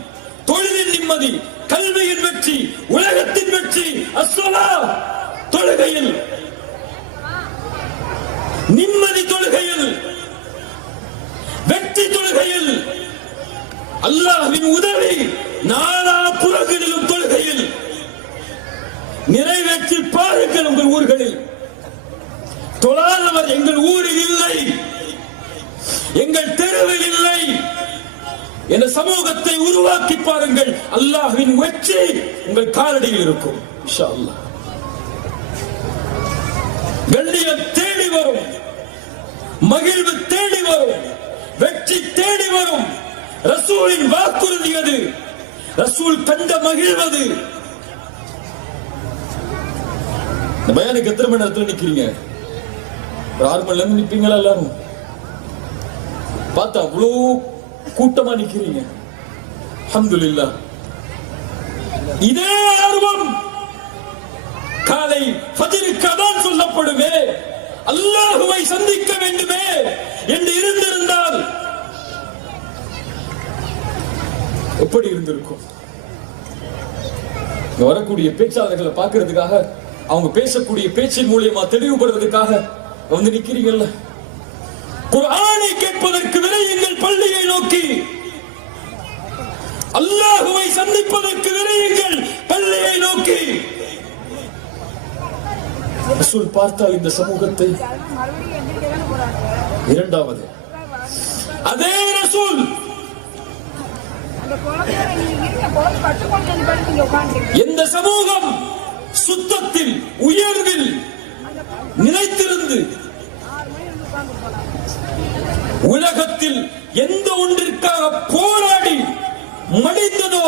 தொழிலின் நிம்மதி, கல்வியின் வெற்றி, உலகத்தின் வெற்றி அஸ்ஸலா தொழுகையில், நிம்மதி தொழுகையில், வெற்றி தொழுகையில், அல்லாஹ்வின் உதவி நாலா புறங்களிலும் தொழுகையில். நிறைவேற்றி பாருங்கள் உங்கள் ஊர்களில். தொழாதவர் எங்கள் ஊரில் இல்லை, எங்கள் தெருவில் இல்லை என்ற சமூகத்தை உருவாக்கி பாருங்கள். அல்லாஹ்வின் வெற்றி உங்கள் காலடியில் இருக்கும் இன்ஷா அல்லாஹ். கண்ணியம் தேடி வரும், மகிழ்வு தேடி வரும், வெற்றி தேடி வரும். ரசூலின் வாக்குறுதி அது. ரசூல் கண்ட மகிழ்வது. இந்த பயானுக்கு எத்தனை மணி நேரத்தில் நிக்கிறீங்க? ஒரு 6 மணில இருந்து நிப்பீங்களா? எல்லாரும் பார்த்தா அவ்வளோ கூட்டமா நிக்கிறீங்க. அல்ஹம்துலில்லாஹ். இதே ஆர்வம் காலை ஃபஜ்ருக்கு அதான் சொல்லப்படுமே, அல்லாஹ்வை சந்திக்க வேண்டுமே என்று இருந்திருந்தால் எப்படி இருந்திருக்கும்? வரக்கூடிய பேச்சாளர்களை பார்க்கிறதுக்காக, அவங்க பேசக்கூடிய பேச்சின் மூலியமா தெளிவுபடுறதுக்காக வந்து நிக்கிறீங்கல்ல. குர்ஆனை கேட்பதற்கு விரையுங்கள் பள்ளியை நோக்கி. அல்லாஹ்வை சந்திப்பதற்கு விரையுங்கள் பள்ளியை நோக்கி. ரசூல் பார்த்தால் இந்த சமூகத்தை. இரண்டாவது அதே ரசூல் எந்த சமூகம் சுத்தத்தில் உயர்வில் நிலைத்திருந்து உலகத்தில் எந்த ஒன்றிற்காக போராடி மடிந்ததோ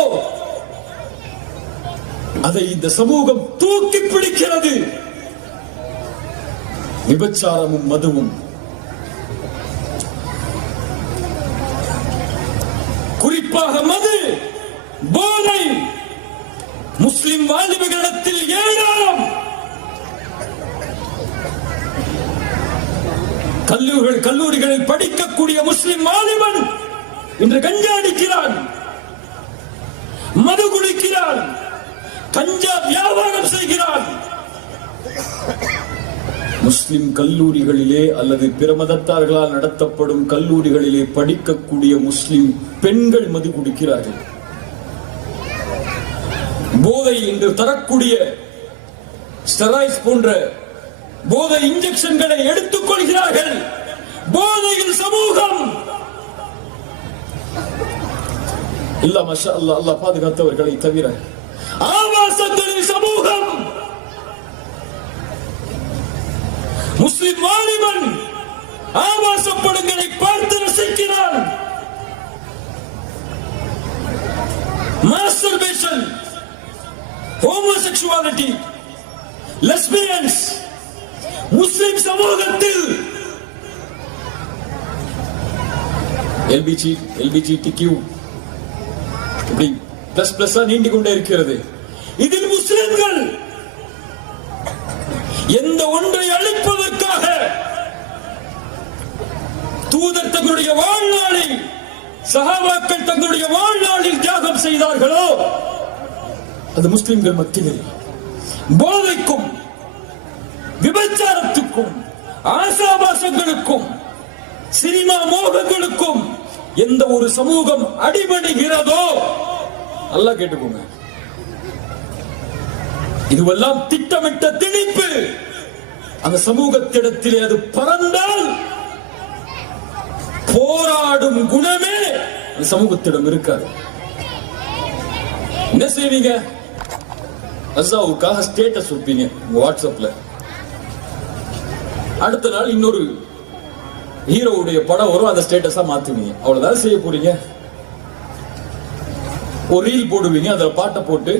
அதை இந்த சமூகம் தூக்கி பிடிக்கிறது. விபச்சாரமும் மதுவும், குறிப்பாக மது, போதை முஸ்லிம் வாலிபர்களிடத்தில் ஏராளம். கல்லூரிகளில் படிக்கக்கூடிய முஸ்லிம் வாலிபன் இன்று கஞ்சா அடிக்கிறான், மது குடிக்கிறான், கஞ்சா வியாபாரம் செய்கிறான். முஸ்லிம் கல்லூரிகளிலே அல்லது பிற மதத்தார்களால் நடத்தப்படும் கல்லூரிகளிலே படிக்கக்கூடிய முஸ்லிம் பெண்கள் மது குடிக்கிறார்கள். போதை என்று தரக்கூடிய ஸ்டெராய்ட்ஸ் போன்ற போதை இன்ஜெக்ஷன்களை எடுத்துக் கொள்கிறார்கள். போதையில் சமூகம் இல்ல. மாஷா அல்லாஹ், அல்லாஹ் பாதுகாத்தவர்களை தவிர ஆபாசங்களில் சமூகம். முஸ்லிம் வாலிபன் ஆபாச படங்களை பார்த்து ரசிக்கிறான். மாஸ்டர்பேஷன், ஹோமோசெக்சுவாலிட்டி, லெஸ்பியன்ஸ் முஸ்லிம் சமூகத்தில் LGBTQ இப்படி பிளஸ் பிளஸ் நீண்டு கொண்டே இருக்கிறது. இதில் முஸ்லிம்கள் எந்த ஒன்றை அழிப்பதற்காக தூதர் தங்களுடைய வாழ்நாளை, சஹாபாக்கள் தங்களுடைய வாழ்நாளில் தியாகம் செய்தார்களோ அது முஸ்லிம்கள் மத்தியில் போதைக்கும், விபச்சாரத்துக்கும், ஆசாபாசங்களுக்கும், சினிமா மோகங்களுக்கும் எந்த ஒரு சமூகம் அடிபடுகிறதோ, அல்லாஹ் கேட்டுக்கோங்க, இதுவெல்லாம் திட்டமிட்ட திணிப்பு. அந்த சமூகத்திடத்திலே அது பறந்தால் போராடும் குணமே அந்த சமூகத்திடம் இருக்காது. என்ன செய்வீங்க? அசாவுக்காக ஸ்டேட்டஸ் வைப்பீங்க வாட்ஸ்அப்ல. அடுத்த நாள் இன்னொரு ஹீரோவுடைய படம் வரும், அந்த ஸ்டேட்டஸா மாத்துவீங்க. அவ்வளவுதான் செய்ய போறீங்க. ஒரு ரீல் போடுவீங்க, அதுல பாட்டை போட்டு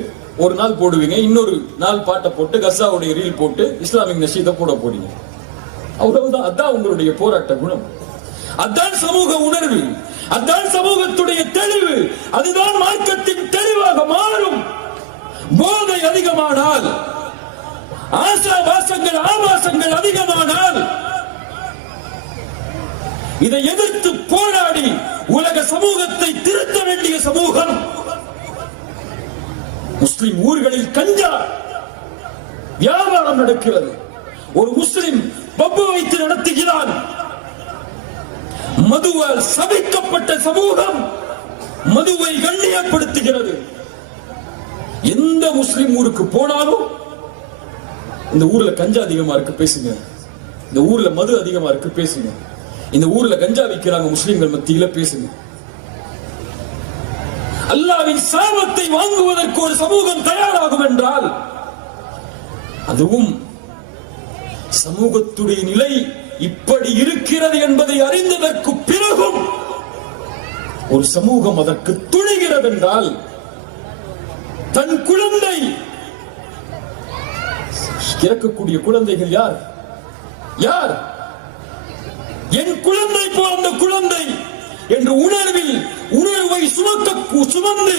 ஒரு நாள் போடுவீங்க, இன்னொரு நாள் பாட்டை போட்டு கசாவுடைய ரீல் போட்டு இஸ்லாமிக் நஷீதை போட போறீங்க. அவ்வளவுதான். அதான் உங்களுடைய போராட்ட குணம், அதான் சமூக உணர்வு, அதான் சமூகத்துடைய தெளிவு, அதுதான் மார்க்கத்தின் தெளிவாக மாறும். போதை அதிகமானால், ஆசாபாசங்கள் ஆபாசங்கள் அதிகமானால், இதை எதிர்த்து போராடி உலக சமூகத்தை திருத்த வேண்டிய சமூகம். முஸ்லிம் ஊர்களில் கஞ்சா வியாபாரம் நடக்கிறது. ஒரு முஸ்லிம் பப்பு வைத்து நடத்துகிறான். மதுவால் சபிக்கப்பட்ட சமூகம் மதுவை கண்ணியப்படுத்துகிறது. எந்த முஸ்லிம் ஊருக்கு போனாலும் இந்த ஊர்ல கஞ்சா அதிகமா இருக்கு பேசுங்க, இந்த ஊர்ல மது அதிகமா இருக்கு பேசுங்க, இந்த ஊர்ல கஞ்சா விற்கிறாங்க முஸ்லிம்கள் மத்தியில பேசுங்க. அல்லாஹ்வின் சாபத்தை வாங்குவதற்கு ஒரு சமூகம் தயாராகும் என்றால், அதுவும் சமூகத்துடைய நிலை இப்படி இருக்கிறது என்பதை அறிந்ததற்கு பிறகும் ஒரு சமூகம் அதற்கு துணிகிறது என்றால், தன் குழந்தை இறக்கக்கூடிய குழந்தைகள் யார் யார்? என் குழந்தை போன்ற குழந்தை என்ற உணர்வில் உணர்வை சுமந்து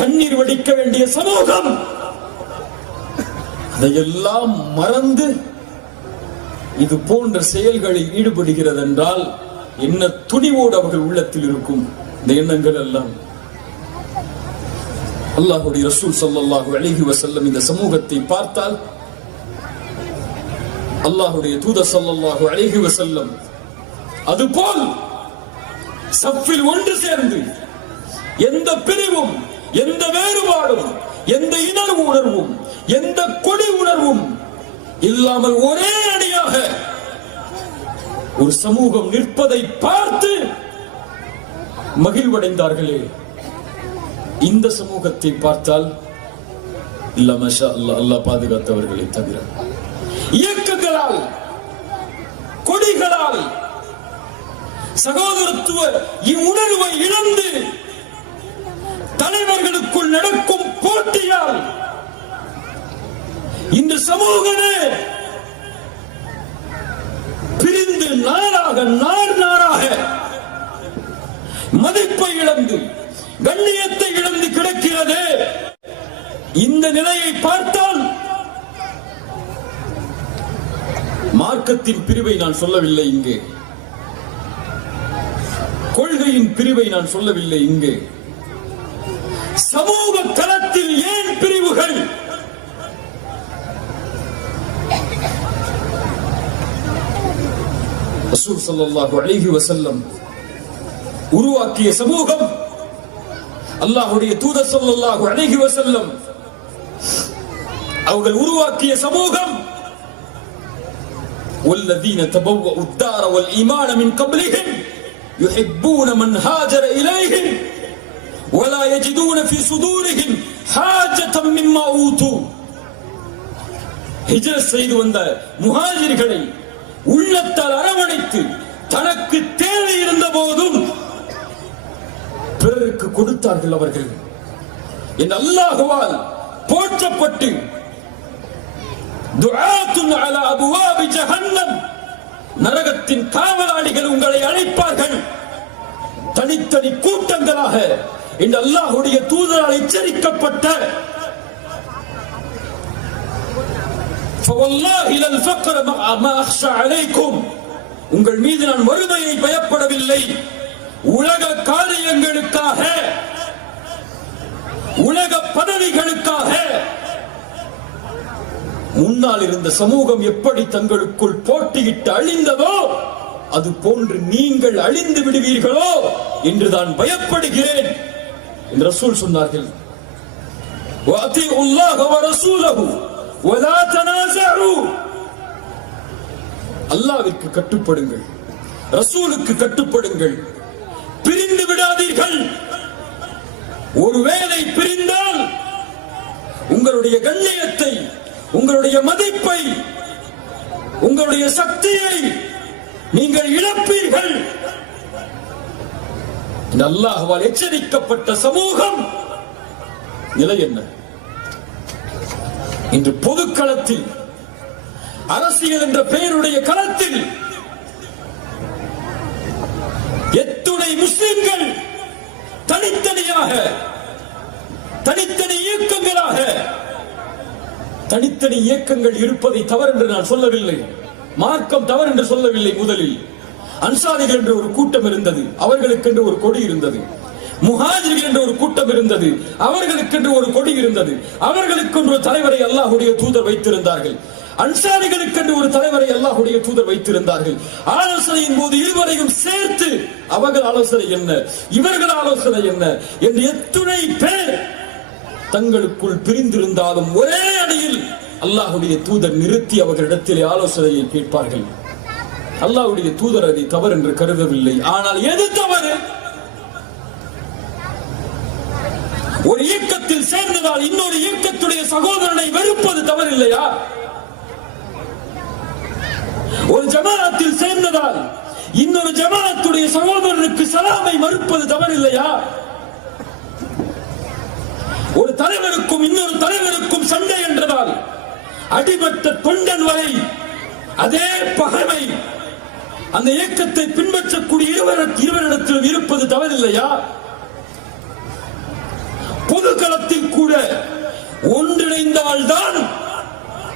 கண்ணீர் வடிக்க வேண்டிய சமூகம் அதையெல்லாம் மறந்து இது போன்ற செயல்களில் ஈடுபடுகிறது என்றால், என்ன துணிவோடு அவர்கள் உள்ளத்தில் இருக்கும் இந்த எண்ணங்கள் எல்லாம். அல்லாஹ்வுடைய ரசூல் ஸல்லல்லாஹு அலைஹி வஸல்லம் இந்த சமூகத்தை பார்த்தால், அல்லாஹ்வுடைய தூதர் ஸல்லல்லாஹு அலைஹி வஸல்லம் அதுபோல் சஃபில் ஒன்று சேர்ந்து எந்த பிரிவும், எந்த வேறுபாடும், எந்த இன உணர்வும், எந்த கொடி உணர்வும் இல்லாமல் ஒரே அடியாக ஒரு சமூகம் நிற்பதை பார்த்து மகிழ்வடைந்தார்களே. இந்த சமூகத்தை பார்த்தால் இல்ல மாஷா அல்லாஹ், அல்லாஹ் பாதுகாத்தவர்களை தவிர இயக்கங்களால், கொடிகளால் சகோதரத்துவ இவ்வுணர்வை இழந்து தலைவர்களுக்குள் நடக்கும் போட்டியால் இந்த சமூகமே பிரிந்து நாளாக நாளாக மதிப்பை இழந்து கண்ணியத்தை இழந்து கிடக்கிறது. இந்த நிலையை பார்த்தால் மார்க்கத்தின் பிரிவை நான் சொல்லவில்லை இங்கே, கொள்கையின் பிரிவை நான் சொல்லவில்லை இங்கே, சமூக தளத்தில் ஏன் பிரிவுகள்? ரசூல் ஸல்லல்லாஹு அலைஹி வஸல்லம் உருவாக்கிய சமூகம், அல்லாஹ்வுடைய தூதர் ஸல்லல்லாஹு அலைஹி வஸல்லம் அவர்கள் உருவாக்கிய சமூகம், والذين تبوأوا الدار والإيمان من قبلهم يحبون من هاجر إليهم ولا يجدون في صدورهم حاجة مما أوتوا. ஹிஜ்ரத் செய்து வந்த முஹாஜிர்களை உள்ளத்தால் அரவணைத்து தனக்கு தேவை இருந்த போதும் பிறருக்கு கொடுத்தார்கள். அவர்கள் என் அல்லாஹ்வால் போற்றப்பட்டு துஆத்துன் அலா அபுவாபி ஜஹன்னம், நரகத்தின் காவலாளிகள் உங்களை அழைப்பார்கள் தனித்தனி கூட்டங்களாக. இந்த அல்லாஹ்வுடைய தூதரால் எச்சரிக்கப்பட்ட فوالله للفقر ما اخشى عليكم, உங்கள் மீது நான் வறுமையை பயப்படவில்லை. உலக காரியங்களுக்காக, உலக பதவிகளுக்காக முன்னால் இருந்த சமூகம் எப்படி தங்களுக்குள் போட்டியிட்டு அழிந்ததோ அது போன்று நீங்கள் அழிந்து விடுவீர்களோ என்றுதான் பயப்படுகிறேன் என்று ரசூல் சொன்னார்கள். وَأَطِيعُوا اللَّهَ وَرَسُولَهُ وَلَا تَنَازَعُوا. அல்லாஹ்விற்கு கட்டுப்படுங்கள், ரசூலுக்கு கட்டுப்படுங்கள், பிரிந்து விடாதீர்கள். ஒருவேளை பிரிந்தால் உங்களுடைய கண்ணியத்தை, உங்களுடைய மதிப்பை, உங்களுடைய சக்தியை நீங்கள் இழப்பீர்கள். அல்லாஹ்வால் எச்சரிக்கப்பட்ட சமூகம் நிலை என்ன? இன்று பொதுக்களத்தில், அரசியல் என்ற பெயருடைய களத்தில் எத்துணை முஸ்லிம்கள் தனித்தனியாக, தனித்தனி இயக்கங்களாக, தனித்தனி இயக்கங்கள் இருப்பதை தவறு என்று நான் சொல்லவில்லை, மார்க்கம் தவறு என்று சொல்லவில்லை. முதலில் அன்சாரிகள் என்ற ஒரு கூட்டம் இருந்தது, அவர்களுக்கென்று ஒரு கொடி இருந்தது. முஹாஜிர்கள் என்ற ஒரு கூட்டம் இருந்தது, அவர்களுக்கென்று ஒரு கொடி இருந்தது. அவர்களுக்கென்று ஒரு தலைவரை அல்லாஹ்வுடைய தூதர் வைத்திருந்தார்கள். அன்சாரிகளுக்கென்று ஒரு தலைவரை அல்லாஹ்வுடைய தூதர் வைத்திருந்தார்கள். ஆலோசனையின் போது இருவரையும் சேர்த்து அவர்கள் ஆலோசனை என்ன, இவர்கள் ஆலோசனை என்ன என்று எத்துணை பேர் தங்களுக்குள் பிரிந்திருந்தாலும் ஒரே அடியில் அல்லாஹ்வுடைய தூதர் நிறுத்தி அவர்களிடத்திலே ஆலோசனையை கேட்பார்கள். அல்லாஹ்வுடைய தூதர் அதை தவறு என்று கருதவில்லை. ஆனால் எது தவறு? ஒரு இயக்கத்தில் சேர்ந்ததால் இன்னொரு இயக்கத்துடைய சகோதரனை வெறுப்பது தவறு இல்லையா? ஒரு ஜமாஅத்தில் சேர்ந்ததால் இன்னொரு ஜமாஅத்துடைய சகோதரனுக்கு சலாமை மறுப்பது தவறு இல்லையா? ஒரு தலைவருக்கும் இன்னொரு தலைவருக்கும் சண்டை என்றதால் அடிபட்ட தொண்டன் வரை அதே பகைமை அந்த இயக்கத்தை பின்பற்றக்கூடிய இருவரிடத்திலும் இருப்பது தவறில்லையா? பொதுக்களத்தில் கூட ஒன்றிணைந்தால்தான்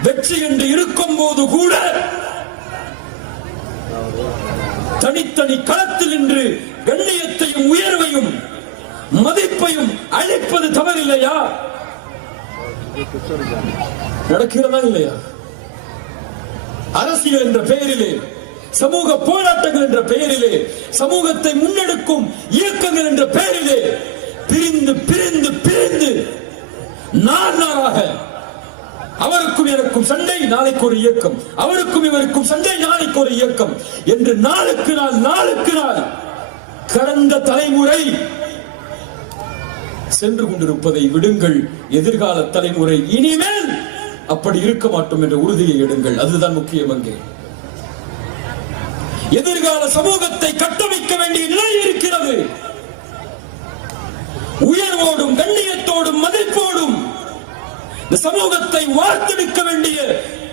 வெற்றி என்று இருக்கும் போது கூட தனித்தனி களத்தில் நின்று கண்ணியத்தையும் உயர்வையும் மதிப்பையும் அளிப்பது தவறில்லையா? நடக்கிறதா இல்லையா? அரசியல் என்ற பெயரிலே, சமூக போராட்டங்கள் என்ற பெயரிலே, சமூகத்தை முன்னெடுக்கும் இயக்கங்கள் என்ற பெயரிலே பிரிந்து பிரிந்து பிரிந்து நாராக அவருக்கும் எனக்கும் சண்டை, நாளைக்கு ஒரு இயக்கம், அவருக்கும் இவருக்கும் சண்டை, நாளைக்கு ஒரு இயக்கம் என்று நாளுக்கு நாள் நாளுக்கு நாள் கடந்த தலைமுறை சென்று கொண்டிருப்பதை விடுங்கள். எதிர்கால தலைமுறை இனிமேல் அப்படி இருக்க மாட்டோம் என்ற உறுதியை எடுங்கள். அதுதான் முக்கியம். அங்கே எதிர்கால சமூகத்தை கட்டமைக்க வேண்டிய நிலை இருக்கிறது. உயர்வோடும் கண்ணியத்தோடும் மதிப்போடும் இந்த சமூகத்தை வார்த்தெடுக்க வேண்டிய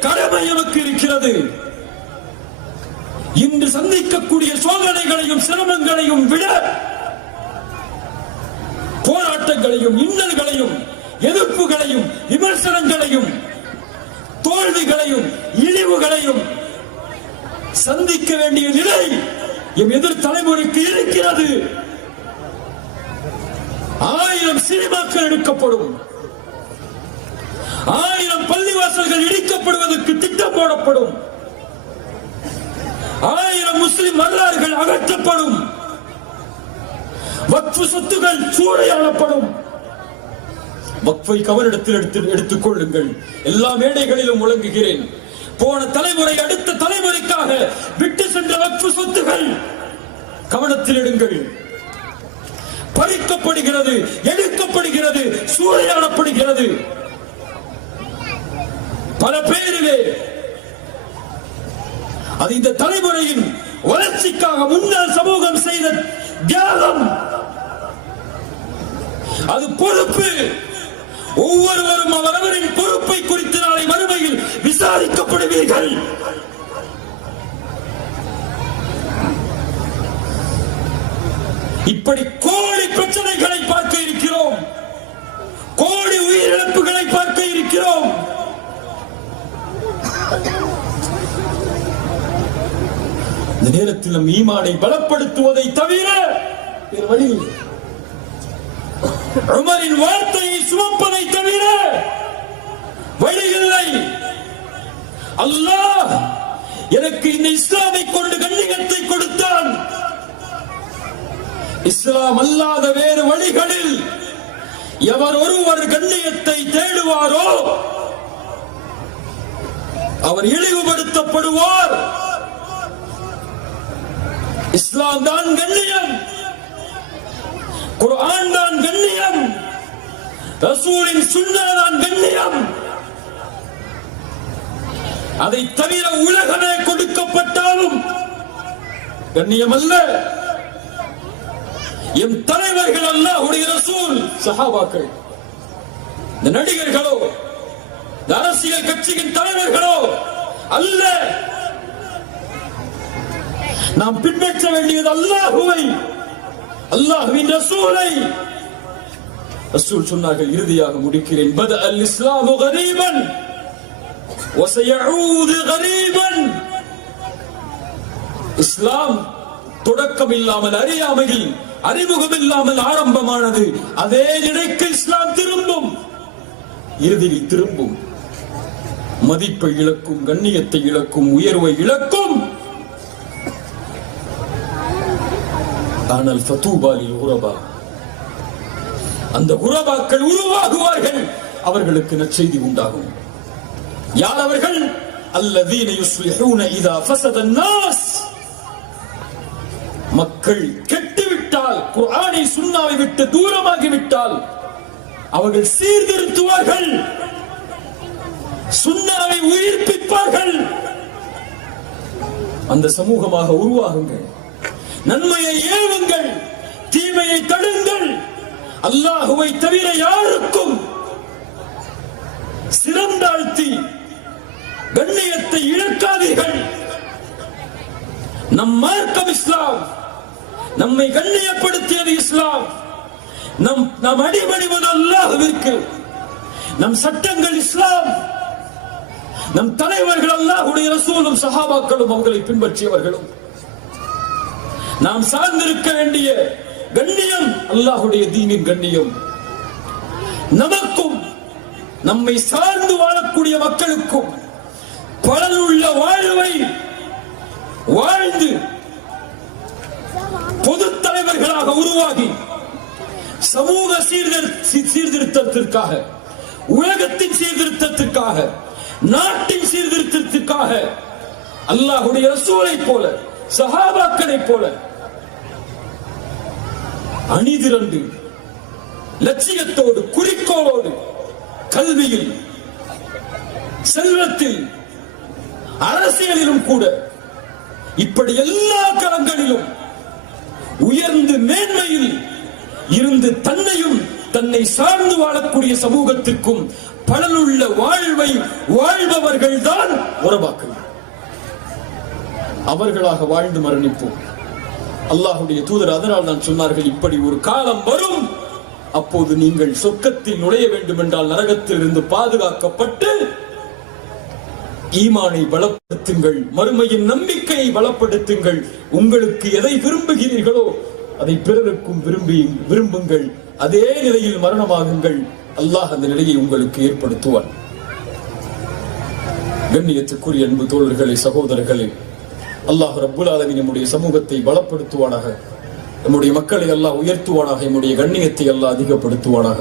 கடமை நமக்கு இருக்கிறது. இன்று சந்திக்கக்கூடிய சோதனைகளையும் சிரமங்களையும் விட போராட்டங்களையும் இன்னல்களையும் எதிர்ப்புகளையும் விமர்சனங்களையும் தோல்விகளையும் இழிவுகளையும் சந்திக்க வேண்டிய நிலை எம் எதிர் தலைமுறைக்கு இருக்கிறது. 1000 சினிமாக்கள் எடுக்கப்படும், 1000 பள்ளிவாசல்கள் இடிக்கப்படுவதற்கு திட்டம் போடப்படும், 1000 முஸ்லிம் வரலாறுகள் அகற்றப்படும், வக்ஃப் சொத்துகள் சூறையாடப்படும். வக்ஃபை கவனிடத்தில் எடுத்துக் கொள்ளுங்கள். எல்லா மேடைகளிலும் முழங்குகிறேன். போன தலைமுறை அடுத்த தலைமுறைக்காக விட்டு சென்ற வக்ஃப் சொத்துகள் கவனத்தில் எடுங்கள். பறிக்கப்படுகிறது, எடுக்கப்படுகிறது, சூறையாடப்படுகிறது. பல பேரிலே அது இந்த தலைமுறையின் வளர்ச்சிக்காக முன்னாள் சமூகம் செய்த தியாகம், அது பொறுப்பு. ஒவ்வொருவரும் அவரவரின் பொறுப்பை குறித்து நாளை மறுமையில் விசாரிக்கப்படுவீர்கள். இப்படி கோடி பிரச்சனைகளை பார்க்க இருக்கிறோம், கோடி உயிரிழப்புகளை பார்க்க இருக்கிறோம். இந்த நேரத்தில் நம் ஈமானை பலப்படுத்துவதை தவிர வேறு வழி இல்லை. உமரின் வார்த்தையை சுமப்பதை தவிர வழி இல்லை. அல்லாஹ் எனக்கு இந்த இஸ்லாமை கொண்டு கண்ணியத்தை கொடுத்தான். இஸ்லாம் அல்லாத வேறு வழிகளில் எவர் ஒருவர் கண்ணியத்தை தேடுவாரோ அவர் இழிவுபடுத்தப்படுவார், இஸ்லாம் தான் கண்ணியம், குர்ஆன் தான் கண்ணியம், ரசூலின் சுன்னah தான் கண்ணியம். அதை தவிர உலகமே கொடுக்கப்பட்டாலும் கண்ணியம் அல்ல. எம் தலைவர்கள் அல்லாஹ்வுடைய ரசூல், சஹாபாக்கள், இந்த நடிகர்களோ இந்த அரசியல் கட்சியின் தலைவர்களோ அல்ல. நாம் பின்பற்ற வேண்டியது அல்லாஹ்வை, அல்லாஹ்வின் ரசூலை. ரசூல் சொன்னார்கள், இறுதியாக முடிக்கிறேன், பத அல் இஸ்லாமு கரீபன் வஸயஊது கரீபன். இஸ்லாம் தொடக்கம் இல்லாமல், அறியாமையில், அறிமுகம் இல்லாமல் ஆரம்பமானது. அதே நிலைக்கு இஸ்லாம் திரும்பும், இறுதியில் திரும்பும். மதிப்பை இழக்கும், கண்ணியத்தை இழக்கும், உயர்வை இழக்கும். ஆனால் ஃபதூபாலில் உரபா, அந்த உரபாக்கள் உருவாகுவார்கள், அவர்களுக்கு நற்செய்தி உண்டாகும். யார் அவர்கள்? அல்லதீன யுஸ்லிஹூன இதா ஃபஸத அன்-நாஸ். மக்கள் கெட்டுவிட்டால், குர்ஆனை சுன்னாவை விட்டு தூரமாகிவிட்டால் அவர்கள் சீர்திருத்துவார்கள், சுன்னாவை உயிர்ப்பிப்பார்கள். அந்த சமூகமாக உருவாகுங்கள். நன்மையை ஏவுங்கள், தீமையை தடுங்கள். அல்லாஹுவை தவிர யாருக்கும் சிறந்தாழ்த்தி கண்ணியத்தை இழக்காதீர்கள். நம் மார்க்கம் இஸ்லாம், நம்மை கண்ணியப்படுத்தியது இஸ்லாம். நம் அடிபணிவது அல்லாஹ்விற்கு. நம் சட்டங்கள் இஸ்லாம். நம் தலைவர்கள் அல்லாஹ்வுடைய ரசூலும் சஹாபாக்களும் அவர்களை பின்பற்றியவர்களும். நாம் சார்ந்திருக்க வேண்டிய கண்ணியம் அல்லாஹ்வுடைய தீனின் கண்ணியம். நமக்கும் நம்மை சார்ந்து வாழக்கூடிய மக்களுக்கும் பலனுள்ள வாழ்வை வாழ்ந்து பொது தலைவர்களாக உருவாகி சமூக சீர்திருத்தத்திற்காக, உலகத்தின் சீர்திருத்தத்திற்காக, நாட்டின் சீர்திருத்தத்திற்காக அல்லாஹ்வுடைய ரசூலை போல, சஹாபாக்களை போல அணிதிரண்டு லட்சியத்தோடு, குறிக்கோளோடு, கல்வியில், செல்வத்தில், அரசியலிலும் கூட இப்படி எல்லா களங்களிலும் உயர்ந்து மேன்மையில் இருந்து தன்னையும் தன்னை சார்ந்து வாழக்கூடிய சமூகத்திற்கும் பலனுள்ள வாழ்வை வாழ்பவர்கள் தான் உரபாக்கள். அவர்களாக வாழ்ந்து மரணிப்போம். அல்லாஹ்வுடைய தூதர் அதனால் தான் சொன்னார்கள், இப்படி ஒரு காலம் வரும், அப்போது நீங்கள் சொர்க்கத்தில் நுழைய வேண்டும் என்றால் நரகத்தில் இருந்து பாதுகாக்கப்பட்டு ஈமானை பலப்படுத்துங்கள், மறுமையின் நம்பிக்கையை பலப்படுத்துங்கள். உங்களுக்கு எதை விரும்புகிறீர்களோ அதை பிறருக்கும் விரும்புங்கள். அதே நிலையில் மரணமாகுங்கள். அல்லாஹ் அந்த நிலையை உங்களுக்கு ஏற்படுத்துவார். கண்ணியத்துக்குரிய அன்பு தோழர்களே, சகோதரர்களே, அல்லாஹ் ரப்புல் ஆலமீன் நம்முடைய சமூகத்தை பலப்படுத்துவானாக, நம்முடைய மக்களை அல்லாஹ் உயர்த்துவானாக, நம்முடைய கண்ணியத்தை அல்லாஹ் அதிகப்படுத்துவானாக.